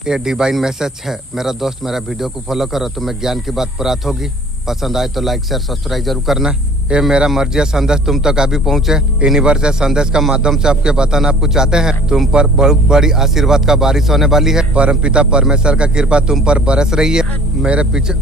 ये divine message है। मेरा दोस्त मेरा वीडियो को फॉलो करो, तुम्हें ज्ञान की बात प्राप्त होगी। पसंद आए तो लाइक शेयर सब्सक्राइब जरूर करना। ये मेरा मर्जी संदेश तुम तक अभी पहुँचे। यूनिवर्स संदेश का माध्यम से आपके बताना आपको चाहते हैं तुम पर बहुत बड़ी आशीर्वाद का बारिश होने वाली है। परमपिता परमेश्वर का कृपा तुम पर बरस रही है। मेरे पीछे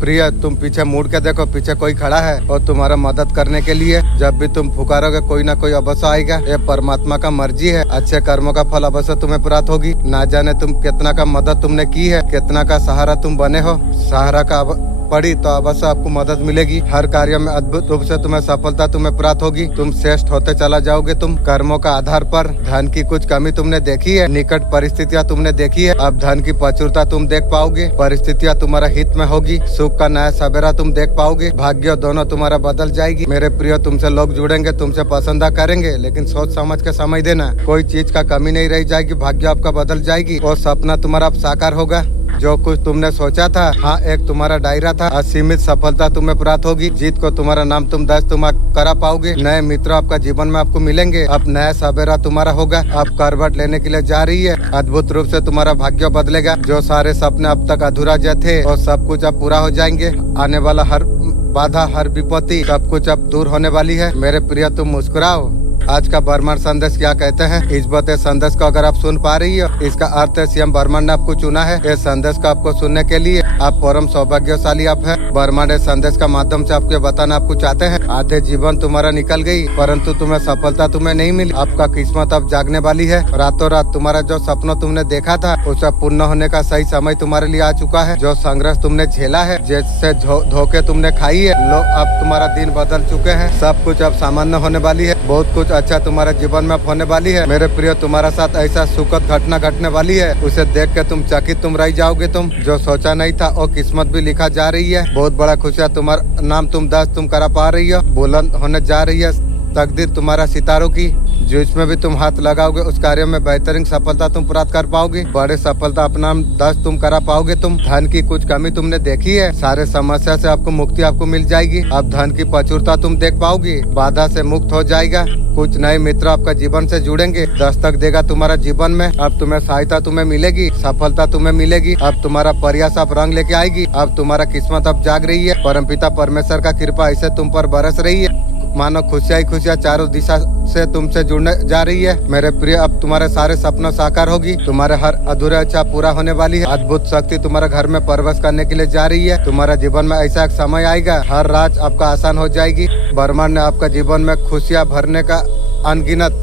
प्रिय, तुम पीछे मुड़ के देखो, पीछे कोई खड़ा है और तुम्हारा मदद करने के लिए। जब भी तुम पुकारोगे कोई ना कोई अवश्य आएगा। ये परमात्मा का मर्जी है। अच्छे कर्मों का फल अवश्य तुम्हें प्राप्त होगी। ना जाने तुम कितना का मदद तुमने की है, कितना का सहारा तुम बने हो। सहारा का पड़ी तो अवश्य आपको मदद मिलेगी। हर कार्य में अद्भुत रूप से तुम्हें सफलता तुम्हें प्राप्त होगी। तुम श्रेष्ठ होते चला जाओगे। तुम कर्मों का आधार पर धन की कुछ कमी तुमने देखी है, निकट परिस्थितियां तुमने देखी है। अब धन की प्रचुरता तुम देख पाओगे। परिस्थितियां तुम्हारा हित में होगी। सुख का नया सवेरा तुम देख पाओगे। भाग्य दोनों तुम्हारा बदल जाएगी। मेरे प्रिय, तुमसे लोग जुड़ेंगे, तुमसे पसंद करेंगे, लेकिन सोच समझ के समय देना। कोई चीज का कमी नहीं रह जाएगी। भाग्य आपका बदल जाएगी और सपना तुम्हारा अब साकार होगा। जो कुछ तुमने सोचा था, हाँ एक तुम्हारा दायरा था, असीमित सफलता तुम्हें प्राप्त होगी। जीत को तुम्हारा नाम तुम दर्ज तुम करा पाओगे। नए मित्र आपका जीवन में आपको मिलेंगे। अब नया सवेरा तुम्हारा होगा। अब करवट लेने के लिए जा रही है। अद्भुत रूप से तुम्हारा भाग्य बदलेगा। जो सारे सपने अब तक अधूरा थे और सब कुछ अब पूरा हो जाएंगे। आने वाला हर बाधा, हर विपत्ति, सब कुछ अब दूर होने वाली है। मेरे प्रिय, तुम मुस्कुराओ। आज का ब्रह्मांड संदेश क्या कहते हैं, इस बात संदेश को अगर आप सुन पा रही हो, इसका अर्थ है सीएम ब्रह्मांड ने आपको चुना है। इस संदेश को आपको सुनने के लिए आप परम सौभाग्यशाली आप है। ब्रह्मांड इस संदेश का माध्यम से आपको बताना आपको चाहते हैं आधे जीवन तुम्हारा निकल गई, परंतु तुम्हें सफलता तुम्हें नहीं मिली। आपका किस्मत अब जागने वाली है। रातों रात तुम्हारा जो सपना तुमने देखा था उसका पूर्ण होने का सही समय तुम्हारे लिए आ चुका है। जो संघर्ष तुमने झेला है, जैसे धोखे तुमने खाई है, लोग अब तुम्हारा दिन बदल चुके हैं। सब कुछ अब सामान्य होने वाली है। बहुत कुछ अच्छा तुम्हारे जीवन में होने वाली है। मेरे प्रिय, तुम्हारा साथ ऐसा सुखद घटना घटने वाली है, उसे देख के तुम चकित तुम रह जाओगे। तुम जो सोचा नहीं था और किस्मत भी लिखा जा रही है। बहुत बड़ा खुशियाँ तुम्हारा नाम तुम दर्ज तुम करा पा रही हो। बुलंद होने जा रही है तकदीर तुम्हारा सितारों की। जो इसमें भी तुम हाथ लगाओगे उस कार्य में बेहतरीन सफलता तुम प्राप्त कर पाओगे। बड़े सफलता अपना दर्ज तुम करा पाओगे। तुम धन की कुछ कमी तुमने देखी है, सारे समस्या से आपको मुक्ति आपको मिल जाएगी। अब धन की प्रचुरता तुम देख पाओगी। बाधा से मुक्त हो जाएगा। कुछ नए मित्र आपका जीवन से जुड़ेंगे। दस्तक देगा तुम्हारा जीवन में। अब तुम्हें सहायता तुम्हें मिलेगी, सफलता तुम्हें मिलेगी। अब तुम्हारा प्रयास आप रंग लेके आएगी। अब तुम्हारा किस्मत अब जाग रही है। परमपिता परमेश्वर का कृपा ऐसे तुम पर बरस रही है। मानो खुशियाँ ही खुशियाँ चारों दिशा से तुमसे जुड़ने जा रही है। मेरे प्रिय, अब तुम्हारे सारे सपना साकार होगी। तुम्हारे हर अधूरा इच्छा पूरा होने वाली है। अद्भुत शक्ति तुम्हारे घर में प्रवेश करने के लिए जा रही है। तुम्हारा जीवन में ऐसा एक समय आएगा, हर रात आपका आसान हो जाएगी। ब्रह्मांड ने आपका जीवन में खुशियाँ भरने का अनगिनत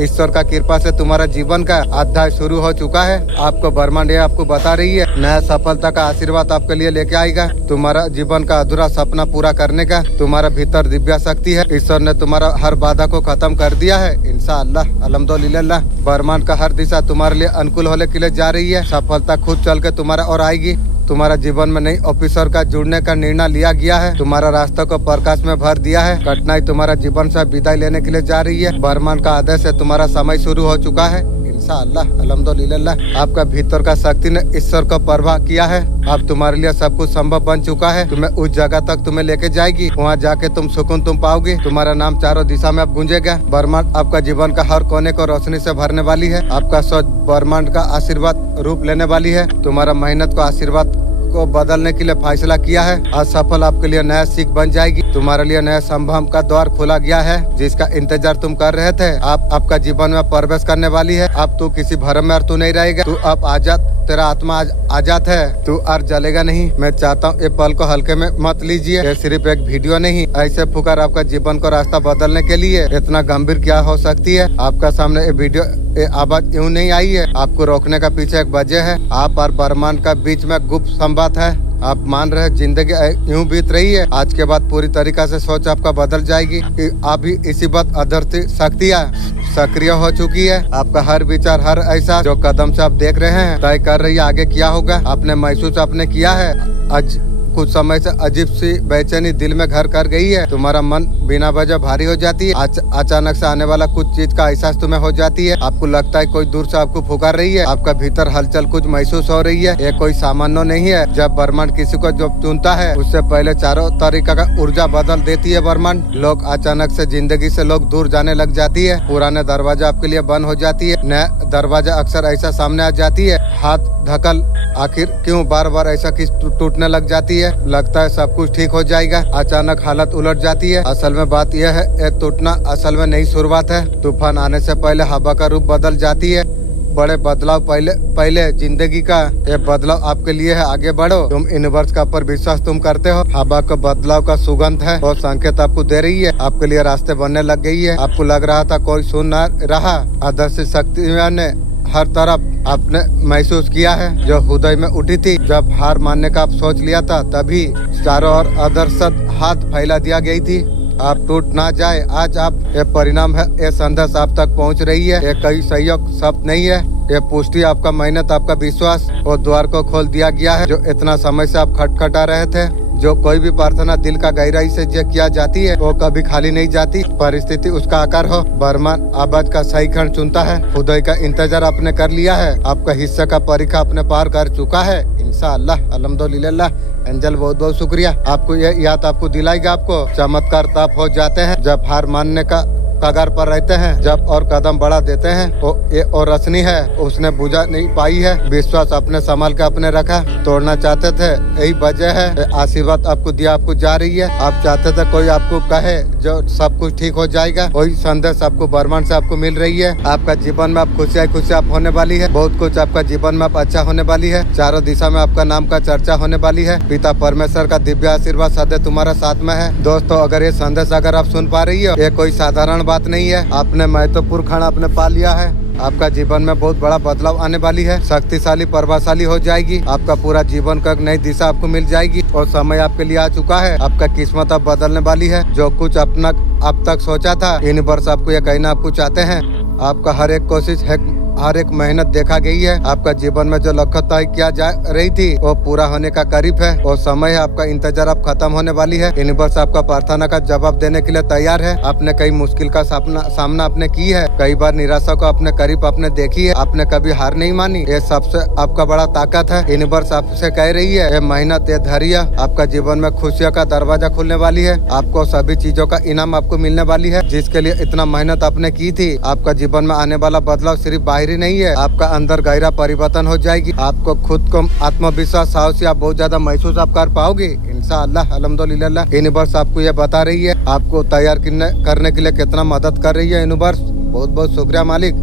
ईश्वर का कृपा से तुम्हारा जीवन का अध्याय शुरू हो चुका है। आपको ब्रह्मांड आपको बता रही है नया सफलता का आशीर्वाद आपके लिए लेके आएगा। तुम्हारा जीवन का अधूरा सपना पूरा करने का तुम्हारा भीतर दिव्य शक्ति है। ईश्वर ने तुम्हारा हर बाधा को खत्म कर दिया है। इंशाअल्लाह अल्हम्दुलिल्लाह। ब्रह्मांड का हर दिशा तुम्हारे लिए अनुकूल होने के लिए जा रही है। सफलता खुद चल के तुम्हारा और आएगी। तुम्हारा जीवन में नई ऑफिसर का जुड़ने का निर्णय लिया गया है। तुम्हारा रास्ता को प्रकाश में भर दिया है। कठिनाई तुम्हारा जीवन से विदाई लेने के लिए जा रही है। ब्रह्मांड का आदेश से तुम्हारा समय शुरू हो चुका है। इंशाअल्लाह अल्हम्दुलिल्लाह। आपका भीतर का शक्ति ने ईश्वर को परवाह किया है। अब तुम्हारे लिए सब कुछ संभव बन चुका है। तुम्हें उस जगह तक तुम्हें लेके जाएगी। वहाँ जाके तुम सुकून तुम पाओगे। तुम्हारा नाम चारों दिशा में अब गूंजेगा। ब्रह्मांड आपका जीवन का हर कोने को रोशनी से भरने वाली है। आपका सोच ब्रह्मांड का आशीर्वाद रूप लेने वाली है। तुम्हारा मेहनत को आशीर्वाद को बदलने के लिए फैसला किया है। आज सफल आपके लिए नया सीख बन जाएगी। तुम्हारे लिए नया संभव का द्वार खुला गया है, जिसका इंतजार तुम कर रहे थे। आप आपका जीवन में प्रवेश करने वाली है। अब तू किसी भरम में तू नहीं रहेगा। तू अब आजाद, तेरा आत्मा आजाद है। तू और जलेगा नहीं। मैं चाहता हूँ ये पल को हल्के में मत लीजिए। ये सिर्फ एक वीडियो नहीं, ऐसे पुकार आपका जीवन को रास्ता बदलने के लिए इतना गंभीर क्या हो सकती है। आपका सामने ये वीडियो ये आवाज यूं नहीं आई है। आपको रोकने का पीछे एक वजह है। आप और ब्रह्मांड का बीच में गुप्त संवाद है। आप मान रहे जिंदगी यूं बीत रही है। आज के बाद पूरी तरीका से सोच आपका बदल जाएगी। अभी इसी बात अदृश्य शक्तियाँ सक्रिय हो चुकी है। आपका हर विचार, हर ऐसा जो कदम से आप देख रहे हैं तय कर रही है आगे क्या होगा। आपने महसूस आपने किया है। आज कुछ समय से अजीब सी बेचैनी दिल में घर कर गई है। तुम्हारा मन बिना वजह भारी हो जाती है। अचानक से आने वाला कुछ चीज का एहसास तुम्हें हो जाती है। आपको लगता है कोई दूर से आपको पुकार रही है। आपका भीतर हलचल कुछ महसूस हो रही है। ये कोई सामान्य नहीं है। जब ब्रह्मांड किसी को जो चुनता है उससे पहले चारों तरीका का ऊर्जा बदल देती है ब्रह्मांड। लोग अचानक से जिंदगी से लोग दूर जाने लग जाती है। पुराने दरवाजा आपके लिए बंद हो जाती है। नया दरवाजा अक्सर ऐसा सामने आ जाती है। हाथ धकल, आखिर क्यों बार बार ऐसा किस टूटने लग जाती है। लगता है सब कुछ ठीक हो जाएगा, अचानक हालत उलट जाती है। असल में बात यह है, ये टूटना असल में नई शुरुआत है। तूफान आने से पहले हवा का रूप बदल जाती है। बड़े बदलाव पहले जिंदगी का ये बदलाव आपके लिए है। आगे बढ़ो, तुम यूनिवर्स का पर विश्वास तुम करते हो। हवा का बदलाव का सुगंध है और संकेत आपको दे रही है। आपके लिए रास्ते बनने लग गई है। आपको लग रहा था कोई सुन ना रहा, अदृश्य शक्तियां ने हर तरफ आपने महसूस किया है जो हृदय में उठी थी। जब हार मानने का आप सोच लिया था, तभी चारों ओर अदृश्य हाथ फैला दिया गई थी। आप टूट ना जाए, आज आप ये परिणाम है, ये संदेश आप तक पहुंच रही है। ये कई सहयोग शब्द नहीं है, ये पुष्टि आपका मेहनत, आपका विश्वास और द्वार को खोल दिया गया है। जो इतना समय से आप खटखटा रहे थे, जो कोई भी प्रार्थना दिल का गहराई से जो किया जाती है वो कभी खाली नहीं जाती। परिस्थिति उसका आकार हो, बरमान आवाज का सही क्षण चुनता है। खुदाई का इंतजार आपने कर लिया है, आपका हिस्सा का परीक्षा आपने पार कर चुका है। इंशाअल्लाह, अल्हम्दुलिल्लाह। एंजल बहुत बहुत शुक्रिया। आपको ये याद आपको दिलाएगा, आपको चमत्कार तब हो जाते हैं जब हार मानने का कगार पर रहते हैं, जब और कदम बढ़ा देते हैं। वो ये और रचनी है, उसने बुझा नहीं पाई है। विश्वास अपने संभाल के अपने रखा, तोड़ना चाहते थे, यही वजह है। आशीर्वाद आपको दिया, आपको जा रही है। आप चाहते थे कोई आपको कहे जो सब कुछ ठीक हो जाएगा, वही संदेश आपको ब्रह्मांड से आपको मिल रही है। आपका जीवन में आप खुशियाँ आप होने वाली है। बहुत कुछ आपका जीवन में आप अच्छा होने वाली है। चारों दिशा में आपका नाम का चर्चा होने वाली है। पिता परमेश्वर का दिव्य आशीर्वाद सदैव तुम्हारा साथ में है। दोस्तों, अगर ये संदेश अगर आप सुन पा रही हो, ये कोई साधारण बात नहीं है। आपने महत्वपूर्ण क्षण आपने पा लिया है। आपका जीवन में बहुत बड़ा बदलाव आने वाली है। शक्तिशाली प्रभावशाली हो जाएगी। आपका पूरा जीवन का नई दिशा आपको मिल जाएगी और समय आपके लिए आ चुका है। आपका किस्मत अब बदलने वाली है। जो कुछ अपना अब तक सोचा था, यूनिवर्स आपको ये कहना आपको चाहते हैं। आपका हर एक कोशिश है, हर एक मेहनत देखा गई है। आपका जीवन में जो लक्ष्य तय किया जा रही थी वो पूरा होने का करीब है और समय है। आपका इंतजार अब खत्म होने वाली है। यूनिवर्स आपका प्रार्थना का जवाब देने के लिए तैयार है। आपने कई मुश्किल का सामना आपने की है, कई बार निराशा को अपने करीब आपने देखी है। आपने कभी हार नहीं मानी, ये सबसे आपका बड़ा ताकत है। यूनिवर्स आपसे कह रही है, ये मेहनत, ये धैर्य, आपका जीवन में खुशियों का दरवाजा खुलने वाली है। आपको सभी चीजों का इनाम आपको मिलने वाली है जिसके लिए इतना मेहनत आपने की थी। आपका जीवन में आने वाला बदलाव सिर्फ बाहरी नहीं है, आपका अंदर गहरा परिवर्तन हो जाएगी। आपको खुद को आत्मविश्वास, साहसी आप बहुत ज्यादा महसूस आप कर पाओगे इंशाअल्लाह, अल्हम्दुलिल्लाह। यूनिवर्स आपको ये बता रही है, आपको तैयार करने के लिए कितना मदद कर रही है यूनिवर्स। बहुत बहुत शुक्रिया मालिक,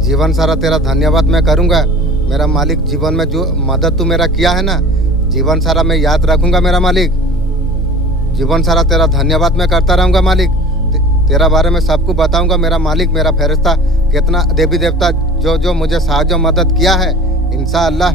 जीवन सारा तेरा धन्यवाद मैं करूंगा मेरा मालिक। जीवन में जो मदद तू मेरा किया है ना, जीवन सारा मैं याद रखूंगा मेरा मालिक। जीवन सारा तेरा धन्यवाद मैं करता रहूंगा मालिक। तेरा बारे में सबको बताऊंगा मेरा मालिक। मेरा फरिश्ता कितना देवी देवता जो मुझे साहाଯ୍य मदद किया है, इंशाअल्लाह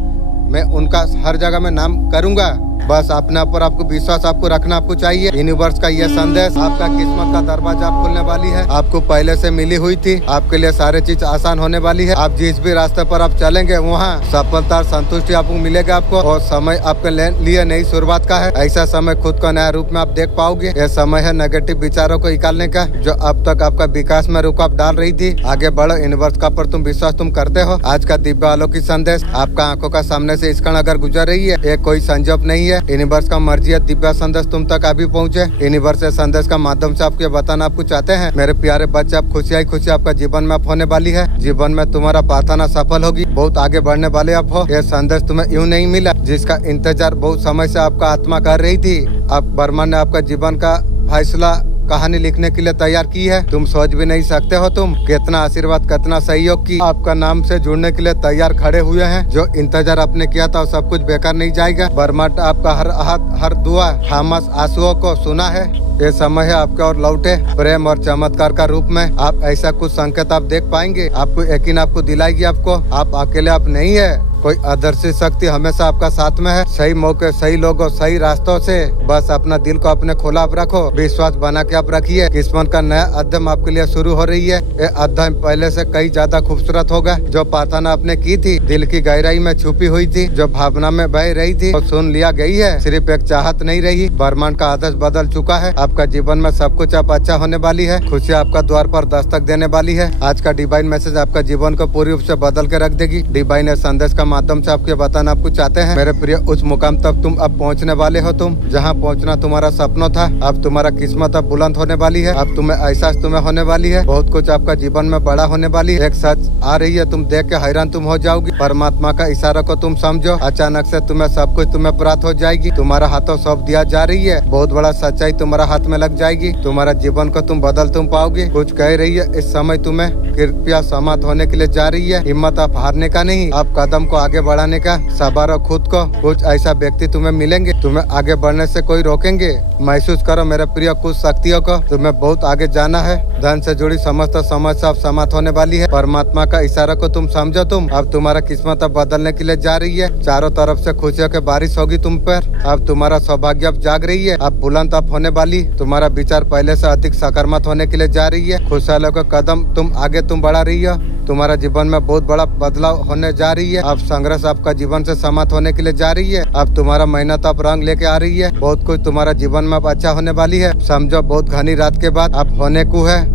मैं उनका हर जगह में नाम करूंगा। बस अपने ऊपर आपको विश्वास आपको रखना आपको चाहिए। यूनिवर्स का ये संदेश, आपका किस्मत का दरवाजा आप खुलने वाली है। आपको पहले से मिली हुई थी, आपके लिए सारी चीज आसान होने वाली है। आप जिस भी रास्ते पर आप चलेंगे वहाँ सफलता संतुष्टि आपको मिलेगा आपको। और समय आपके लिए नई शुरुआत का है। ऐसा समय खुद को नया रूप में आप देख पाओगे। यह समय है नेगेटिव विचारों को निकालने का जो अब तक आपका विकास में रुकावट डाल रही थी। आगे बढ़ो, यूनिवर्स का पर तुम विश्वास तुम करते हो। आज का दिव्य अलौकिक संदेश आपका आंखों का सामने से इस क्षण अगर गुजर रही है, ये कोई संजोग नहीं है। यूनिवर्स का मर्जी है दिव्य संदेश तुम तक अभी पहुंचे। यूनिवर्स के संदेश का माध्यम से आपको बताना आपको चाहते हैं, मेरे प्यारे बच्चे, आप खुशियाँ खुशी आपका जीवन में आप होने वाली है। जीवन में तुम्हारा प्रार्थना सफल होगी, बहुत आगे बढ़ने वाले आप हो। यह संदेश तुम्हें यूं नहीं मिला जिसका इंतजार बहुत समय से आपका आत्मा कर रही थी। अब ब्रह्मांड ने आपका जीवन का फैसला कहानी लिखने के लिए तैयार की है। तुम सोच भी नहीं सकते हो तुम कितना आशीर्वाद, कितना सहयोग की आपका नाम से जुड़ने के लिए तैयार खड़े हुए हैं। जो इंतजार आपने किया था सब कुछ बेकार नहीं जाएगा। ब्रह्मांड आपका हर हाथ, हर दुआ, खामोश आंसुओं को सुना है। ये समय है आपके और लौटे प्रेम और चमत्कार का रूप में। आप ऐसा कुछ संकेत आप देख पाएंगे, आपको यकीन आपको दिलाएगी आपको आप अकेले आप नहीं है। कोई अदृश्य शक्ति हमेशा आपका साथ में है। सही मौके, सही लोगों, सही रास्तों से बस अपना दिल को अपने खोला आप रखो, विश्वास बना के आप रखिए। किस्मत का नया अध्ययन आपके लिए शुरू हो रही है। ये अध्ययन पहले से कई ज्यादा खूबसूरत होगा। जो प्रार्थना आपने की थी, दिल की गहराई में छुपी हुई थी, जो भावना में बह रही थी, वो सुन लिया गई है। सिर्फ एक चाहत नहीं रही, ब्रह्मांड का आदेश बदल चुका है। आपका जीवन में सब कुछ आप अच्छा होने वाली है। खुशियाँ आपका द्वार पर दस्तक देने वाली है। आज का डिवाइन मैसेज आपका जीवन को पूरी रूप से बदल के रख देगी। डिवाइन संदेश का माध्यम से आपके बताना आपको चाहते हैं मेरे प्रिय, उस मुकाम तक तुम अब पहुंचने वाले हो। तुम जहां पहुंचना तुम्हारा सपना था, अब तुम्हारा किस्मत अब बुलंद होने वाली है। अब तुम्हें एहसास तुम्हें होने वाली है, बहुत कुछ आपका जीवन में बड़ा होने वाली है। एक सच आ रही है, तुम देख के हैरान तुम हो जाओगी। परमात्मा का इशारा को तुम समझो, अचानक से तुम्हें सब कुछ तुम्हें प्राप्त हो जाएगी। तुम्हारा हाथों सौंप दिया जा रही है, बहुत बड़ा सच्चाई तुम्हारा हाथ में लग जाएगी। तुम्हारा जीवन को तुम बदल तुम पाओगे। कुछ कह रही है इस समय तुम्हें कृपया समाप्त होने के लिए जा रही है। हिम्मत आप हारने का नहीं, आप कदम को आगे बढ़ाने का। सवारो खुद को, कुछ ऐसा व्यक्ति तुम्हें मिलेंगे, तुम्हें आगे बढ़ने से कोई रोकेंगे। महसूस करो मेरे प्रिय कुछ शक्तियों को, तुम्हें बहुत आगे जाना है। धन से जुड़ी समस्त समस्या अब समाप्त होने वाली है। परमात्मा का इशारा को तुम समझो। तुम अब तुम्हारा किस्मत अब बदलने के लिए जा रही है। चारों तरफ से खुशियों की बारिश होगी तुम पर। अब तुम्हारा सौभाग्य अब जाग रही है, अब बुलंद अब होने वाली। तुम्हारा विचार पहले से अधिक सकारात्मक होने के लिए जा रही है। खुशहाली का कदम तुम आगे तुम बढ़ा रही हो। तुम्हारा जीवन में बहुत बड़ा बदलाव होने जा रही है। अब संघर्ष आपका जीवन से समाप्त होने के लिए जा रही है। अब तुम्हारा मेहनत अब रंग लेके आ रही है। बहुत कुछ तुम्हारा जीवन में अब अच्छा होने वाली है। समझो बहुत घनी रात के बाद अब होने को है।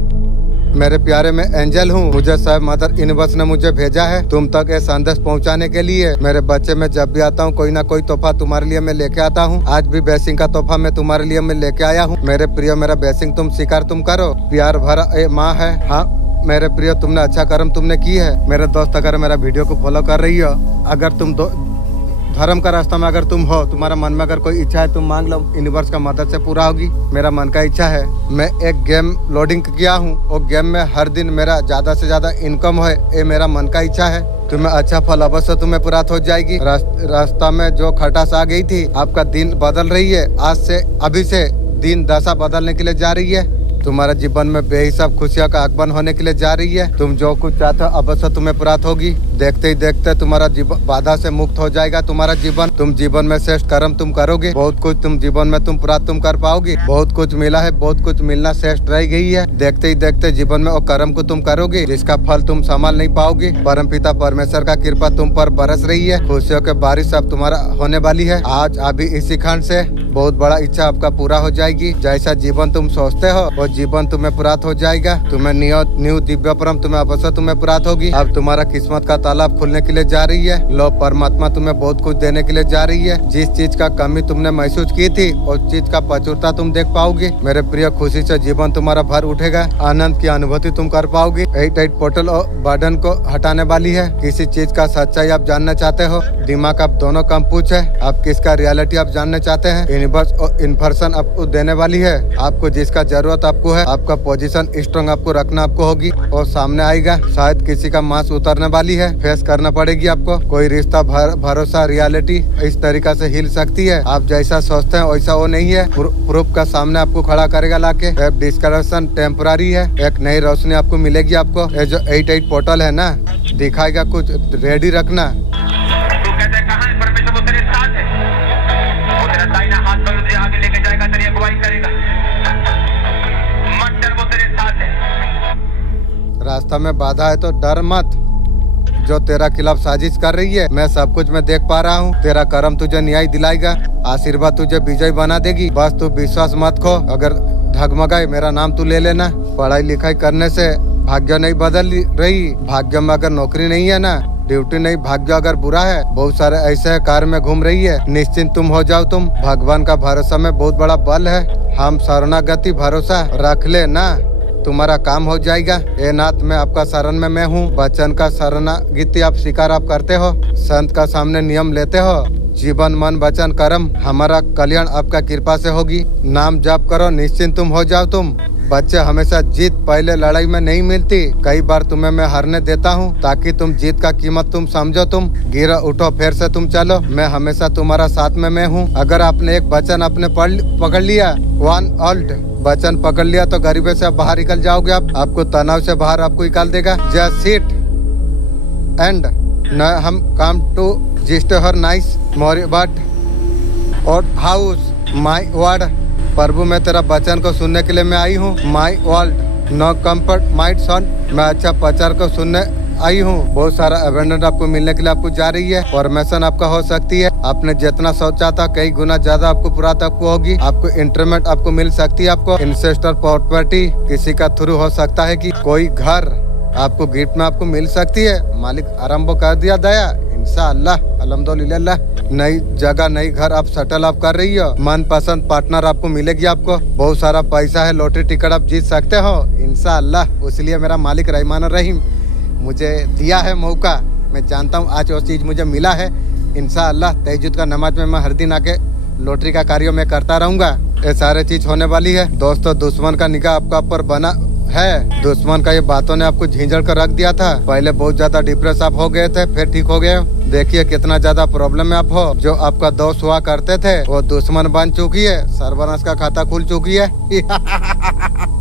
मेरे प्यारे, मैं एंजल हूँ। मुझे सब मदर यूनिवर्स ने मुझे भेजा है तुम तक ये संदेश पहुँचाने के लिए। मेरे बच्चे, मैं जब भी आता हूँ कोई ना कोई तोहफा तुम्हारे लिए मैं लेके आता हूँ। आज भी ब्लेसिंग का तोहफा मैं तुम्हारे लिए मैं लेके आया हूँ। मेरे प्रिय, मेरा ब्लेसिंग तुम स्वीकार तुम करो। प्यार भरा ए माँ है। हाँ मेरे प्रिय, तुमने अच्छा कर्म तुमने की है। मेरे दोस्त, अगर मेरा वीडियो को फॉलो कर रही हो, अगर तुम धर्म का रास्ता में अगर तुम हो, तुम्हारा मन में अगर कोई इच्छा है तुम मांग लो, यूनिवर्स का मदद से पूरा होगी। मेरा मन का इच्छा है, मैं एक गेम लोडिंग किया हूँ, वो गेम में हर दिन मेरा ज्यादा से ज्यादा इनकम है, ये मेरा मन का इच्छा है। तुम्हें अच्छा फल अवश्य तुम्हें प्राप्त हो जाएगी। रास्ता में जो खटास आ गई थी, आपका दिन बदल रही है। आज से अभी से दिन दशा बदलने के लिए जा रही है। तुम्हारा जीवन में बेहिसाब खुशियों का आगमन होने के लिए जा रही है। तुम जो कुछ चाहते हो अवश्य तुम्हें प्राप्त होगी। देखते ही देखते तुम्हारा जीवन बाधा से मुक्त हो जाएगा। तुम्हारा जीवन, तुम जीवन में श्रेष्ठ कर्म तुम करोगे। बहुत कुछ तुम जीवन में तुम प्राप्त तुम कर पाओगे। बहुत कुछ मिला है, बहुत कुछ मिलना श्रेष्ठ रह गई है। देखते ही देखते जीवन में वो कर्म को तुम करोगे जिसका फल तुम संभाल नहीं पाओगे। परमपिता परमेश्वर का कृपा तुम पर बरस रही है। खुशियों के बारिश अब तुम्हारा होने वाली है। आज अभी इसी क्षण से बहुत बड़ा इच्छा आपका पूरा हो जाएगी। जैसा जीवन तुम सोचते हो वो जीवन तुम्हें प्राप्त हो जाएगा। तुम्हें न्यू दिव्य परम तुम्हें अवश्य तुम्हें प्राप्त होगी। अब तुम्हारा किस्मत का तालाब खुलने के लिए जा रही है। लो परमात्मा तुम्हें बहुत कुछ देने के लिए जा रही है। जिस चीज का कमी तुमने महसूस की थी उस चीज का प्रचुरता तुम देख पाओगे। मेरे प्रिय, खुशी से जीवन तुम्हारा भर उठेगा। आनंद की अनुभूति तुम कर पाओगे। 8 पोर्टल और बर्डन को हटाने वाली है। किसी चीज का सच्चाई आप जानना चाहते हो, दिमाग आप दोनों कम पूछ है। आप किसका रियलिटी आप जानना चाहते हैं, यूनिवर्स और इन्फॉर्मेशन आपको देने वाली है। आपको जिसका जरूरत आपको है, आपका पोजीशन स्ट्रॉन्ग आपको रखना आपको होगी और सामने आएगा। शायद किसी का मांस उतरने वाली है, फेस करना पड़ेगी आपको। कोई रिश्ता भरोसा रियलिटी इस तरीका से हिल सकती है। आप जैसा सोचते हैं वैसा वो नहीं है। प्रूफ का सामने आपको खड़ा करेगा लाके। डिस्कशन टेम्पररी है, एक नई रोशनी आपको मिलेगी। आपको ये जो 8 पोर्टल है ना, दिखाएगा कुछ, रेडी रखना। आगे लेके जाएगा, तेरी अगुवाई करेगा। मत डर, वो तेरे साथ है। रास्ता में बाधा है तो डर मत। जो तेरा खिलाफ साजिश कर रही है, मैं सब कुछ मैं देख पा रहा हूँ। तेरा कर्म तुझे न्याय दिलाएगा, आशीर्वाद तुझे विजय बना देगी। बस तू विश्वास मत खो। अगर ढगमगाए मेरा नाम तू ले लेना। पढ़ाई लिखाई करने से भाग्य नहीं बदल रही। भाग्य में अगर नौकरी नहीं है ना, ड्यूटी नहीं, भाग्य अगर बुरा है, बहुत सारे ऐसे कार में घूम रही है, निश्चिंत तुम हो जाओ। तुम भगवान का भरोसा में बहुत बड़ा बल है। हम शरणागति भरोसा रख ले ना, तुम्हारा काम हो जाएगा। ए नाथ, मैं आपका शरण में मैं हूँ। वचन का शरणागति आप स्वीकार आप करते हो, संत का सामने नियम लेते हो। जीवन मन वचन कर्म हमारा कल्याण आपका कृपा से होगी। नाम जाप करो, निश्चिंत तुम हो जाओ। तुम बच्चे, हमेशा जीत पहले लड़ाई में नहीं मिलती। कई बार तुम्हें मैं हारने देता हूँ ताकि तुम जीत का कीमत तुम समझो। तुम गिरो उठो फिर से तुम चलो। मैं हमेशा तुम्हारा साथ में मैं हूँ। अगर आपने एक वचन अपने पकड़ लिया, वन ऑल्ट वचन पकड़ लिया, तो गरीबी से बाहर निकल जाओगे। आपको तनाव से बाहर आपको निकाल देगा। जस्ट सिट एंड न हम come to gist her nice मोरी बट और हाउस माई वर्ड। प्रभु, मैं तेरा वचन को सुनने के लिए मैं आई हूँ। My world no comfort might son. मैं अच्छा प्रचार को सुनने आई हूँ। बहुत सारा अबेंडेंट आपको मिलने के लिए आपको जा रही है। फॉर्मेशन आपका हो सकती है। आपने जितना सोचा था कई गुना ज्यादा आपको प्राप्त आपको होगी। आपको इंटरमेंट आपको मिल सकती है। आपको इंसेस्टर प्रॉपर्टी किसी का थ्रू हो सकता है कि कोई घर आपको गिफ्ट में आपको मिल सकती है। मालिक आरंभ कर दिया दया। इंशाअल्लाह अल्हम्दुलिल्लाह। नई जगह नई घर आप सेटल आप कर रही हो, मन पसंद पार्टनर आपको मिलेगी, आपको बहुत सारा पैसा है, लॉटरी टिकट आप जीत सकते हो इंशाअल्लाह। इसलिए मेरा मालिक रहमान रहीम मुझे दिया है मौका। मैं जानता हूँ आज वो चीज़ मुझे मिला है इंशाअल्लाह। तहज्जुद का नमाज में मैं हर दिन आके लॉटरी का कार्य मैं करता रहूँगा। ये सारे चीज होने वाली है दोस्तों। दुश्मन का निगाह आपका ऊपर बना है। दुश्मन का ये बातों ने आपको झिंझड़ कर रख दिया था। पहले बहुत ज्यादा डिप्रेस आप हो गए थे, फिर ठीक हो गए। देखिए कितना ज्यादा प्रॉब्लम में आप हो। जो आपका दोस्त हुआ करते थे वो दुश्मन बन चुकी है, सर्वनाश का खाता खुल चुकी है।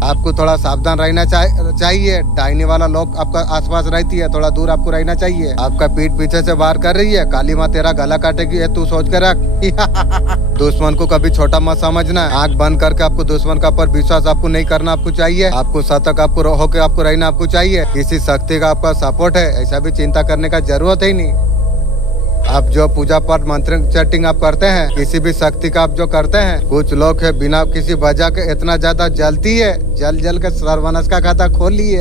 आपको थोड़ा सावधान रहना चाहिए। डाइनी वाला लोग आपका आसपास रहती है, थोड़ा दूर आपको रहना चाहिए। आपका पीठ पीछे से वार कर रही है, काली माँ तेरा गला काटेगी, ये तू सोच कर रख। दुश्मन को कभी छोटा मत समझना। आंख बंद करके आपको दुश्मन का पर विश्वास आपको नहीं करना आपको चाहिए। आपको सतर्क आपको होके आपको रहना आपको चाहिए। किसी शक्ति का आपका सपोर्ट है ऐसा भी चिंता करने का जरूरत ही नहीं। आप जो पूजा पाठ मंत्र चैटिंग आप करते हैं, किसी भी शक्ति का आप जो करते हैं, कुछ लोग है बिना किसी वजह के इतना ज्यादा जलती है, जल के सर्वनाश का खाता खोल लिए।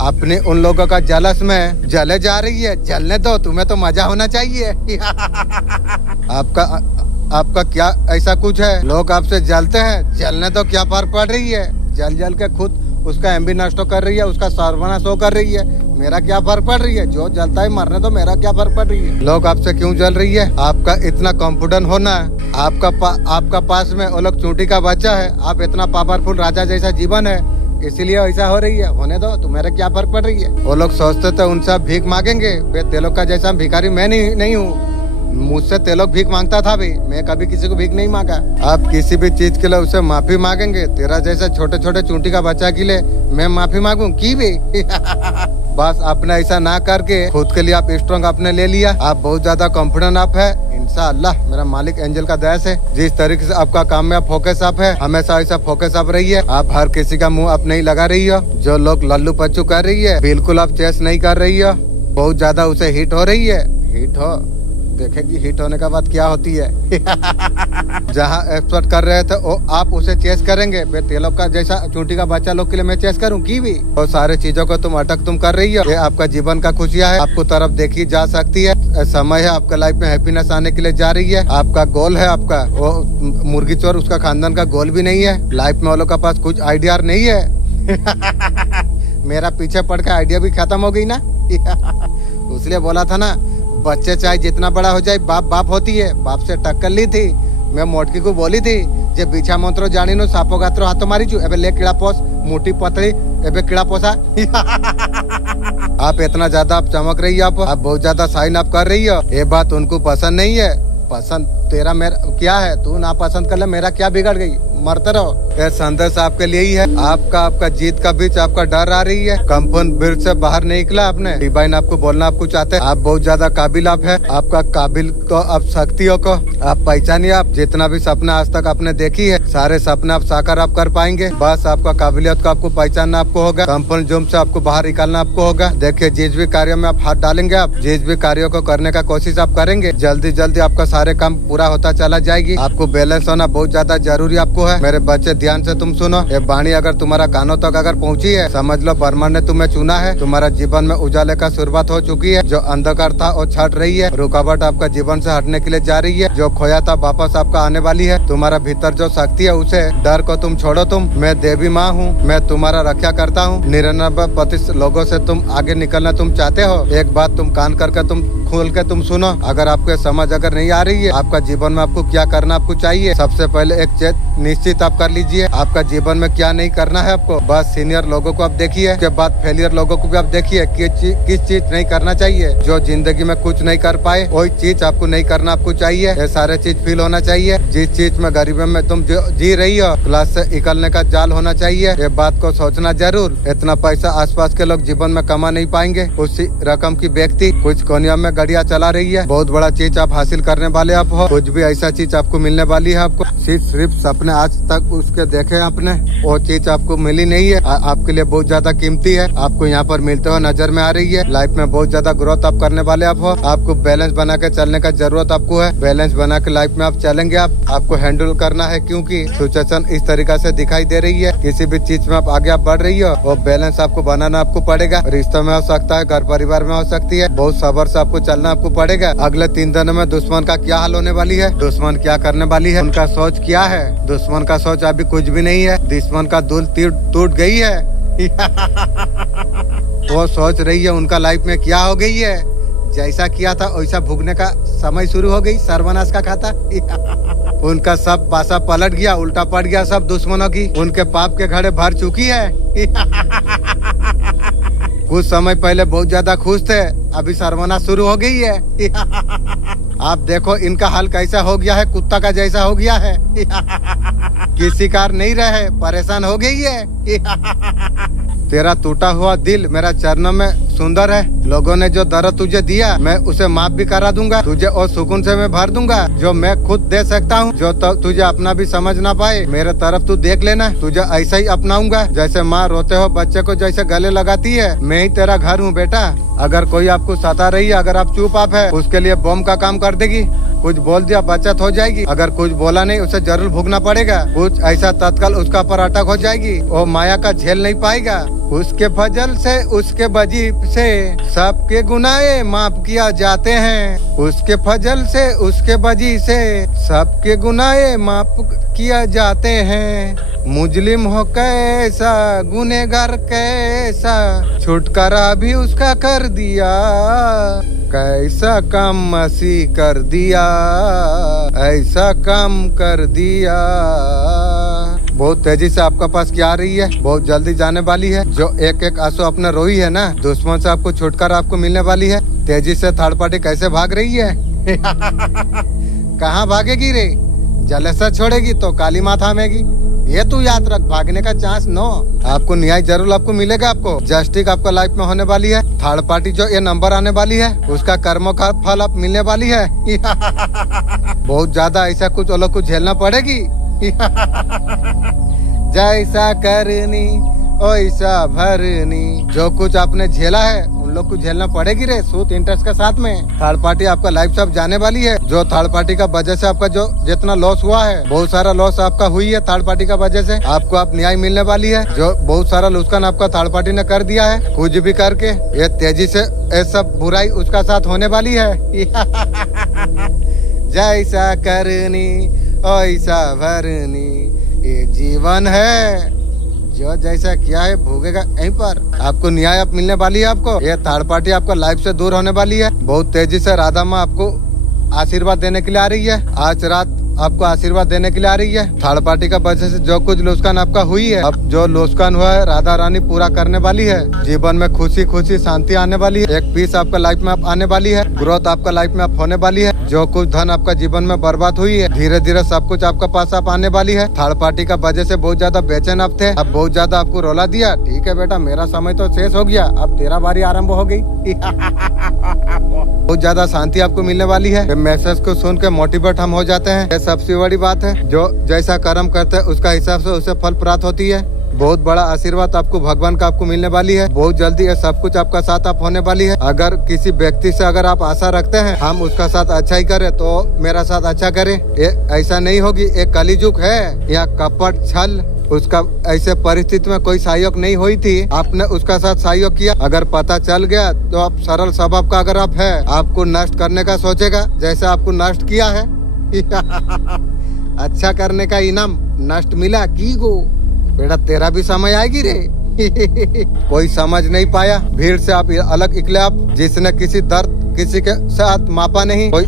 अपने उन लोगों का जलस में जले जा रही है, जलने दो, तुम्हें तो मजा होना चाहिए। आपका क्या ऐसा कुछ है? लोग आपसे जलते हैं, जलने दो, क्या फर्क पड़ रही है? जल के खुद उसका एमबी नष्ट कर रही है, उसका सर्वनाश कर रही है, मेरा क्या फर्क पड़ रही है? जो जलता है मरने दो, मेरा क्या फर्क पड़ रही है? लोग आपसे क्यों जल रही है? आपका इतना कॉन्फिडेंट होना, आपका पास में वो लोग चूंटी का बच्चा है, आप इतना पावरफुल राजा जैसा जीवन है, इसीलिए ऐसा हो रही है। होने दो, तुम्हारे क्या फर्क पड़ रही है? वो लोग सोचते थे उनसे भीख मांगेंगे, तेलों का जैसा भिखारी मैं नहीं हूँ। मुझसे तेलों भीख मांगता था भी, मैं कभी किसी को भीख नहीं मांगा। आप किसी भी चीज के लिए उसे माफी मांगेंगे, तेरा जैसे छोटे छोटे चूंटी का बच्चा के लिए मैं माफी मांगू की भी? बस आपने ऐसा ना करके खुद के लिए आप स्ट्रॉन्ग आपने ले लिया। आप बहुत ज्यादा कॉन्फिडेंट आप है इंशाअल्लाह। मेरा मालिक एंजल का दया से जिस तरीके से आपका काम में आप फोकस आप है, हमेशा ऐसा फोकस आप रही है। आप हर किसी का मुंह आप नहीं लगा रही हो। जो लोग लल्लू पच्चू कर रही है, बिल्कुल आप चेस नहीं कर रही हो। बहुत ज्यादा उसे हिट हो रही है। हिट हो, देखेगी हिट होने का बाद क्या होती है। जहाँ एक्सपर्ट कर रहे थे वो आप उसे चेस करेंगे। तेलों का जैसा चूंटी का बच्चा लोग के लिए मैं चेस करूँ की भी? और सारे चीजों को तुम अटक तुम कर रही हो। ये आपका जीवन का खुशियाँ है, आपको तरफ देखी जा सकती है। समय है आपका लाइफ में हैप्पीनेस आने के लिए जा रही है। आपका गोल है आपका वो मुर्गी चोर, उसका खानदान का गोल भी नहीं है। लाइफ में वो लोग का पास कुछ आइडिया नहीं है। मेरा पीछे पड़ के आइडिया भी खत्म हो गई ना। इसलिए बोला था ना, बच्चे चाहे जितना बड़ा हो जाए बाप होती है। बाप से टक्कर ली थी मैं, मोटकी को बोली थी जे बिछा मंत्रो जानी नो सापो गात्रो हाथों मारी चू, एबे ले कीड़ा पोस, मोटी पतली एबे कीड़ा पोसा। आप इतना ज्यादा आप चमक रही है, आप बहुत ज्यादा साइन आप कर रही हो। ये बात उनको पसंद नहीं है। पसंद तेरा मेरा क्या है? तू ना पसंद कर ले, मेरा क्या बिगड़ गई? मरते रहो। यह संदेश आपके लिए ही है। आपका जीत का बीच आपका डर आ रही है। कंपन बीच से बाहर नहीं निकला आपने। डिवाइन आपको बोलना आपको चाहते हैं। आप बहुत ज्यादा काबिल आप है। आपका काबिल को आप शक्तियों को आप पहचानिए। आप जितना भी सपना आज तक आपने देखी है, सारे सपने आप साकार आप कर पाएंगे। बस आपका काबिलियत को आपको पहचानना आपको होगा। कंपन जोन से आपको बाहर निकालना आपको होगा। देखिए जिस भी कार्य में आप हाथ डालेंगे, आप जिस भी कार्यों को करने का कोशिश आप करेंगे, जल्दी जल्दी आपका सारे काम पूरा होता चला जाएगी। आपको बैलेंस होना बहुत ज्यादा जरूरी आपको है। मेरे बच्चे ध्यान से तुम सुनो। ये वाणी अगर तुम्हारा कानों तक अगर पहुंची है, समझ लो ब्रह्मा ने तुम्हें चुना है। तुम्हारा जीवन में उजाले का शुरुआत हो चुकी है। जो अंधकार था वो छट रही है। रुकावट आपका जीवन से हटने के लिए जा रही है। जो खोया था वापस आपका आने वाली है। तुम्हारा भीतर जो शक्ति है उसे डर को तुम छोड़ो। मैं देवी माँ हूँ, मैं तुम्हारा रक्षा करता हूँ। 99% लोगों से तुम आगे निकलना तुम चाहते हो। एक बात तुम कान करके तुम खोल के तुम सुनो। अगर आपको समझ अगर नहीं आ रही है आपका जीवन में आपको क्या करना आपको चाहिए, सबसे पहले एक चीज निश्चित आप कर लीजिए। आपका जीवन में क्या नहीं करना है आपको। बस सीनियर लोगों को आप देखिए, उसके बाद फेलियर लोगों को भी आप देखिए किस चीज नहीं करना चाहिए। जो जिंदगी में कुछ नहीं कर पाए वही चीज आपको नहीं करना आपको चाहिए। ये सारे चीज फील होना चाहिए। जिस चीज में गरीबी में तुम जी रही हो, क्लास से निकलने का जाल होना चाहिए। ये बात को सोचना जरूर। इतना पैसा आसपास के लोग जीवन में कमा नहीं पाएंगे। उसी रकम की व्यक्ति कुछ कोनिया में गाड़ियाँ चला रही है। बहुत बड़ा चीज आप हासिल करने वाले आप हो। कुछ भी ऐसा चीज आपको मिलने वाली है। आपको सिर्फ सपने आज तक उसके देखे आपने, वो चीज आपको मिली नहीं है। आपके लिए बहुत ज्यादा कीमती है। आपको यहाँ पर मिलते हुए नजर में आ रही है। लाइफ में बहुत ज्यादा ग्रोथ आप करने वाले आप हो। आपको बैलेंस बना के चलने का जरूरत आपको है। बैलेंस बना के लाइफ में आप चलेंगे। आपको हैंडल करना है, क्योंकि सिचुएशन इस तरीका से दिखाई दे रही है। किसी भी चीज में आप आगे आप बढ़ रही हो, वो बैलेंस आपको बनाना आपको पड़ेगा। रिश्तों में हो सकता है, घर परिवार में हो सकती है। बहुत सब्र से आपको चलना आपको पड़ेगा। अगले 3 दिनों में दुश्मन का क्या हाल होने वाली है, दुश्मन क्या करने वाली है, उनका सोच क्या है। दुश्मन का सोच अभी कुछ भी नहीं है, दुश्मन का दिल टूट गई है। वो सोच रही है उनका लाइफ में क्या हो गई है, जैसा किया था वैसा भुगने का समय शुरू हो गई, सर्वनाश का खाता। उनका सब पासा पलट गया, उल्टा पड़ गया सब दुश्मनों की, उनके पाप के घड़े भर चुकी है। कुछ समय पहले बहुत ज्यादा खुश थे, अभी सर्वनाश शुरू हो गई है। आप देखो इनका हाल कैसा हो गया है, कुत्ता का जैसा हो गया है। किसी कार नहीं रहे, परेशान हो गई है। तेरा टूटा हुआ दिल मेरा चरणों में सुंदर है। लोगों ने जो दर्द तुझे दिया मैं उसे माफ भी करा दूंगा, तुझे और सुकून से मैं भर दूंगा, जो मैं खुद दे सकता हूँ। जो तुझे अपना भी समझ ना पाए मेरे तरफ तू देख लेना, तुझे ऐसा ही अपनाऊंगा जैसे माँ रोते हो बच्चे को जैसे गले लगाती है। मैं ही तेरा घर हूँ बेटा। अगर कोई आपको सता रही है, अगर आप चुप आप है, उसके लिए बम का काम कर देगी। कुछ बोल दिया बचत हो जाएगी, अगर कुछ बोला नहीं उसे जरूर भुगतना पड़ेगा। कुछ ऐसा तत्काल उसका पर अटक हो जाएगी, वो माया का झेल नहीं पाएगा। उसके फजल से उसके वजीब से सबके गुनाहे माफ किया जाते हैं। उसके फजल से उसके वजी से सबके गुनाहे माफ किया जाते हैं। मुजलिम हो कैसा, गुनेगार कैसा, छुटकारा भी उसका कर दिया। कैसा काम मसीह कर दिया, ऐसा काम कर दिया। बहुत तेजी से आपका पास क्या आ रही है, बहुत जल्दी जाने वाली है। जो एक एक आंसू अपने रोई है ना, दुश्मन से आपको छुटकारा आपको मिलने वाली है। तेजी से थर्ड पार्टी कैसे भाग रही है। कहाँ भागेगी रे, जलेसर छोड़ेगी तो काली माँ थामेगी। ये तू याद रख, भागने का चांस नो। आपको न्याय जरूर आपको मिलेगा। आपको जस्टिस आपका लाइफ में होने वाली है। थर्ड पार्टी जो ये नंबर आने वाली है उसका कर्मों का फल आप मिलने वाली है। बहुत ज्यादा ऐसा कुछ अलग कुछ झेलना पड़ेगी। जैसा करनी वैसा भरनी, जो कुछ आपने झेला है उन लोग को झेलना पड़ेगी रे, सूट इंटरेस्ट के साथ में। थर्ड पार्टी आपका लाइफ सब जाने वाली है। जो थर्ड पार्टी का वजह से आपका जो जितना लॉस हुआ है, बहुत सारा लॉस आपका हुई है थर्ड पार्टी का वजह से, आपको आप न्याय मिलने वाली है। जो बहुत सारा नुकसान आपका थर्ड पार्टी ने कर दिया है, कुछ भी करके ये तेजी से ये सब बुराई उसका साथ होने वाली है। जैसा करनी वैसा भरनी, ये जीवन है, जो जैसा किया है भोगेगा यहीं पर। आपको न्याय आप मिलने वाली है। आपको ये थर्ड पार्टी आपका लाइफ से दूर होने वाली है। बहुत तेजी से राधा माँ आपको आशीर्वाद देने के लिए आ रही है। आज रात आपको आशीर्वाद देने के लिए आ रही है। थर्ड पार्टी का वजह से जो कुछ नुकसान आपका हुई है, अब जो नुकसान हुआ है राधा रानी पूरा करने वाली है। जीवन में खुशी खुशी शांति आने वाली है। एक पीस आपका लाइफ में आप आने वाली है। ग्रोथ आपका लाइफ में आप होने वाली है। जो कुछ धन आपका जीवन में बर्बाद हुई है, धीरे धीरे सब कुछ आपका पास आप आने वाली है। थर्ड पार्टी का वजह से बहुत ज्यादा बेचैन आप थे, अब बहुत ज्यादा आपको रोला दिया। ठीक है बेटा, मेरा समय तो शेष हो गया, अब तेरा बारी आरंभ हो गई। बहुत ज्यादा शांति आपको मिलने वाली है। मैसेज को सुन के मोटिवेट हम हो जाते हैं, ये सबसे बड़ी बात है। जो जैसा कर्म करते हैं उसका हिसाब से उसे फल प्राप्त होती है। बहुत बड़ा आशीर्वाद आपको भगवान का आपको मिलने वाली है। बहुत जल्दी ये सब कुछ आपका साथ आप होने वाली है। अगर किसी व्यक्ति से अगर आप आशा रखते हैं हम उसका साथ अच्छा ही करें, तो मेरा साथ अच्छा करे, ये ऐसा नहीं होगी। एक कलिजुग है या कपट छल, उसका ऐसे परिस्थिति में कोई सहयोग नहीं हुई थी, आपने उसका साथ सहयोग किया। अगर पता चल गया तो आप सरल स्वभाव का अगर आप है, आपको नष्ट करने का सोचेगा जैसे आपको नष्ट किया है। अच्छा करने का इनाम नष्ट मिला की गो, बेटा तेरा भी समय आएगी रे। कोई समझ नहीं पाया, भीड़ से आप अलग निकले। आप जिसने किसी दर्द किसी के साथ मापा नहीं, कोई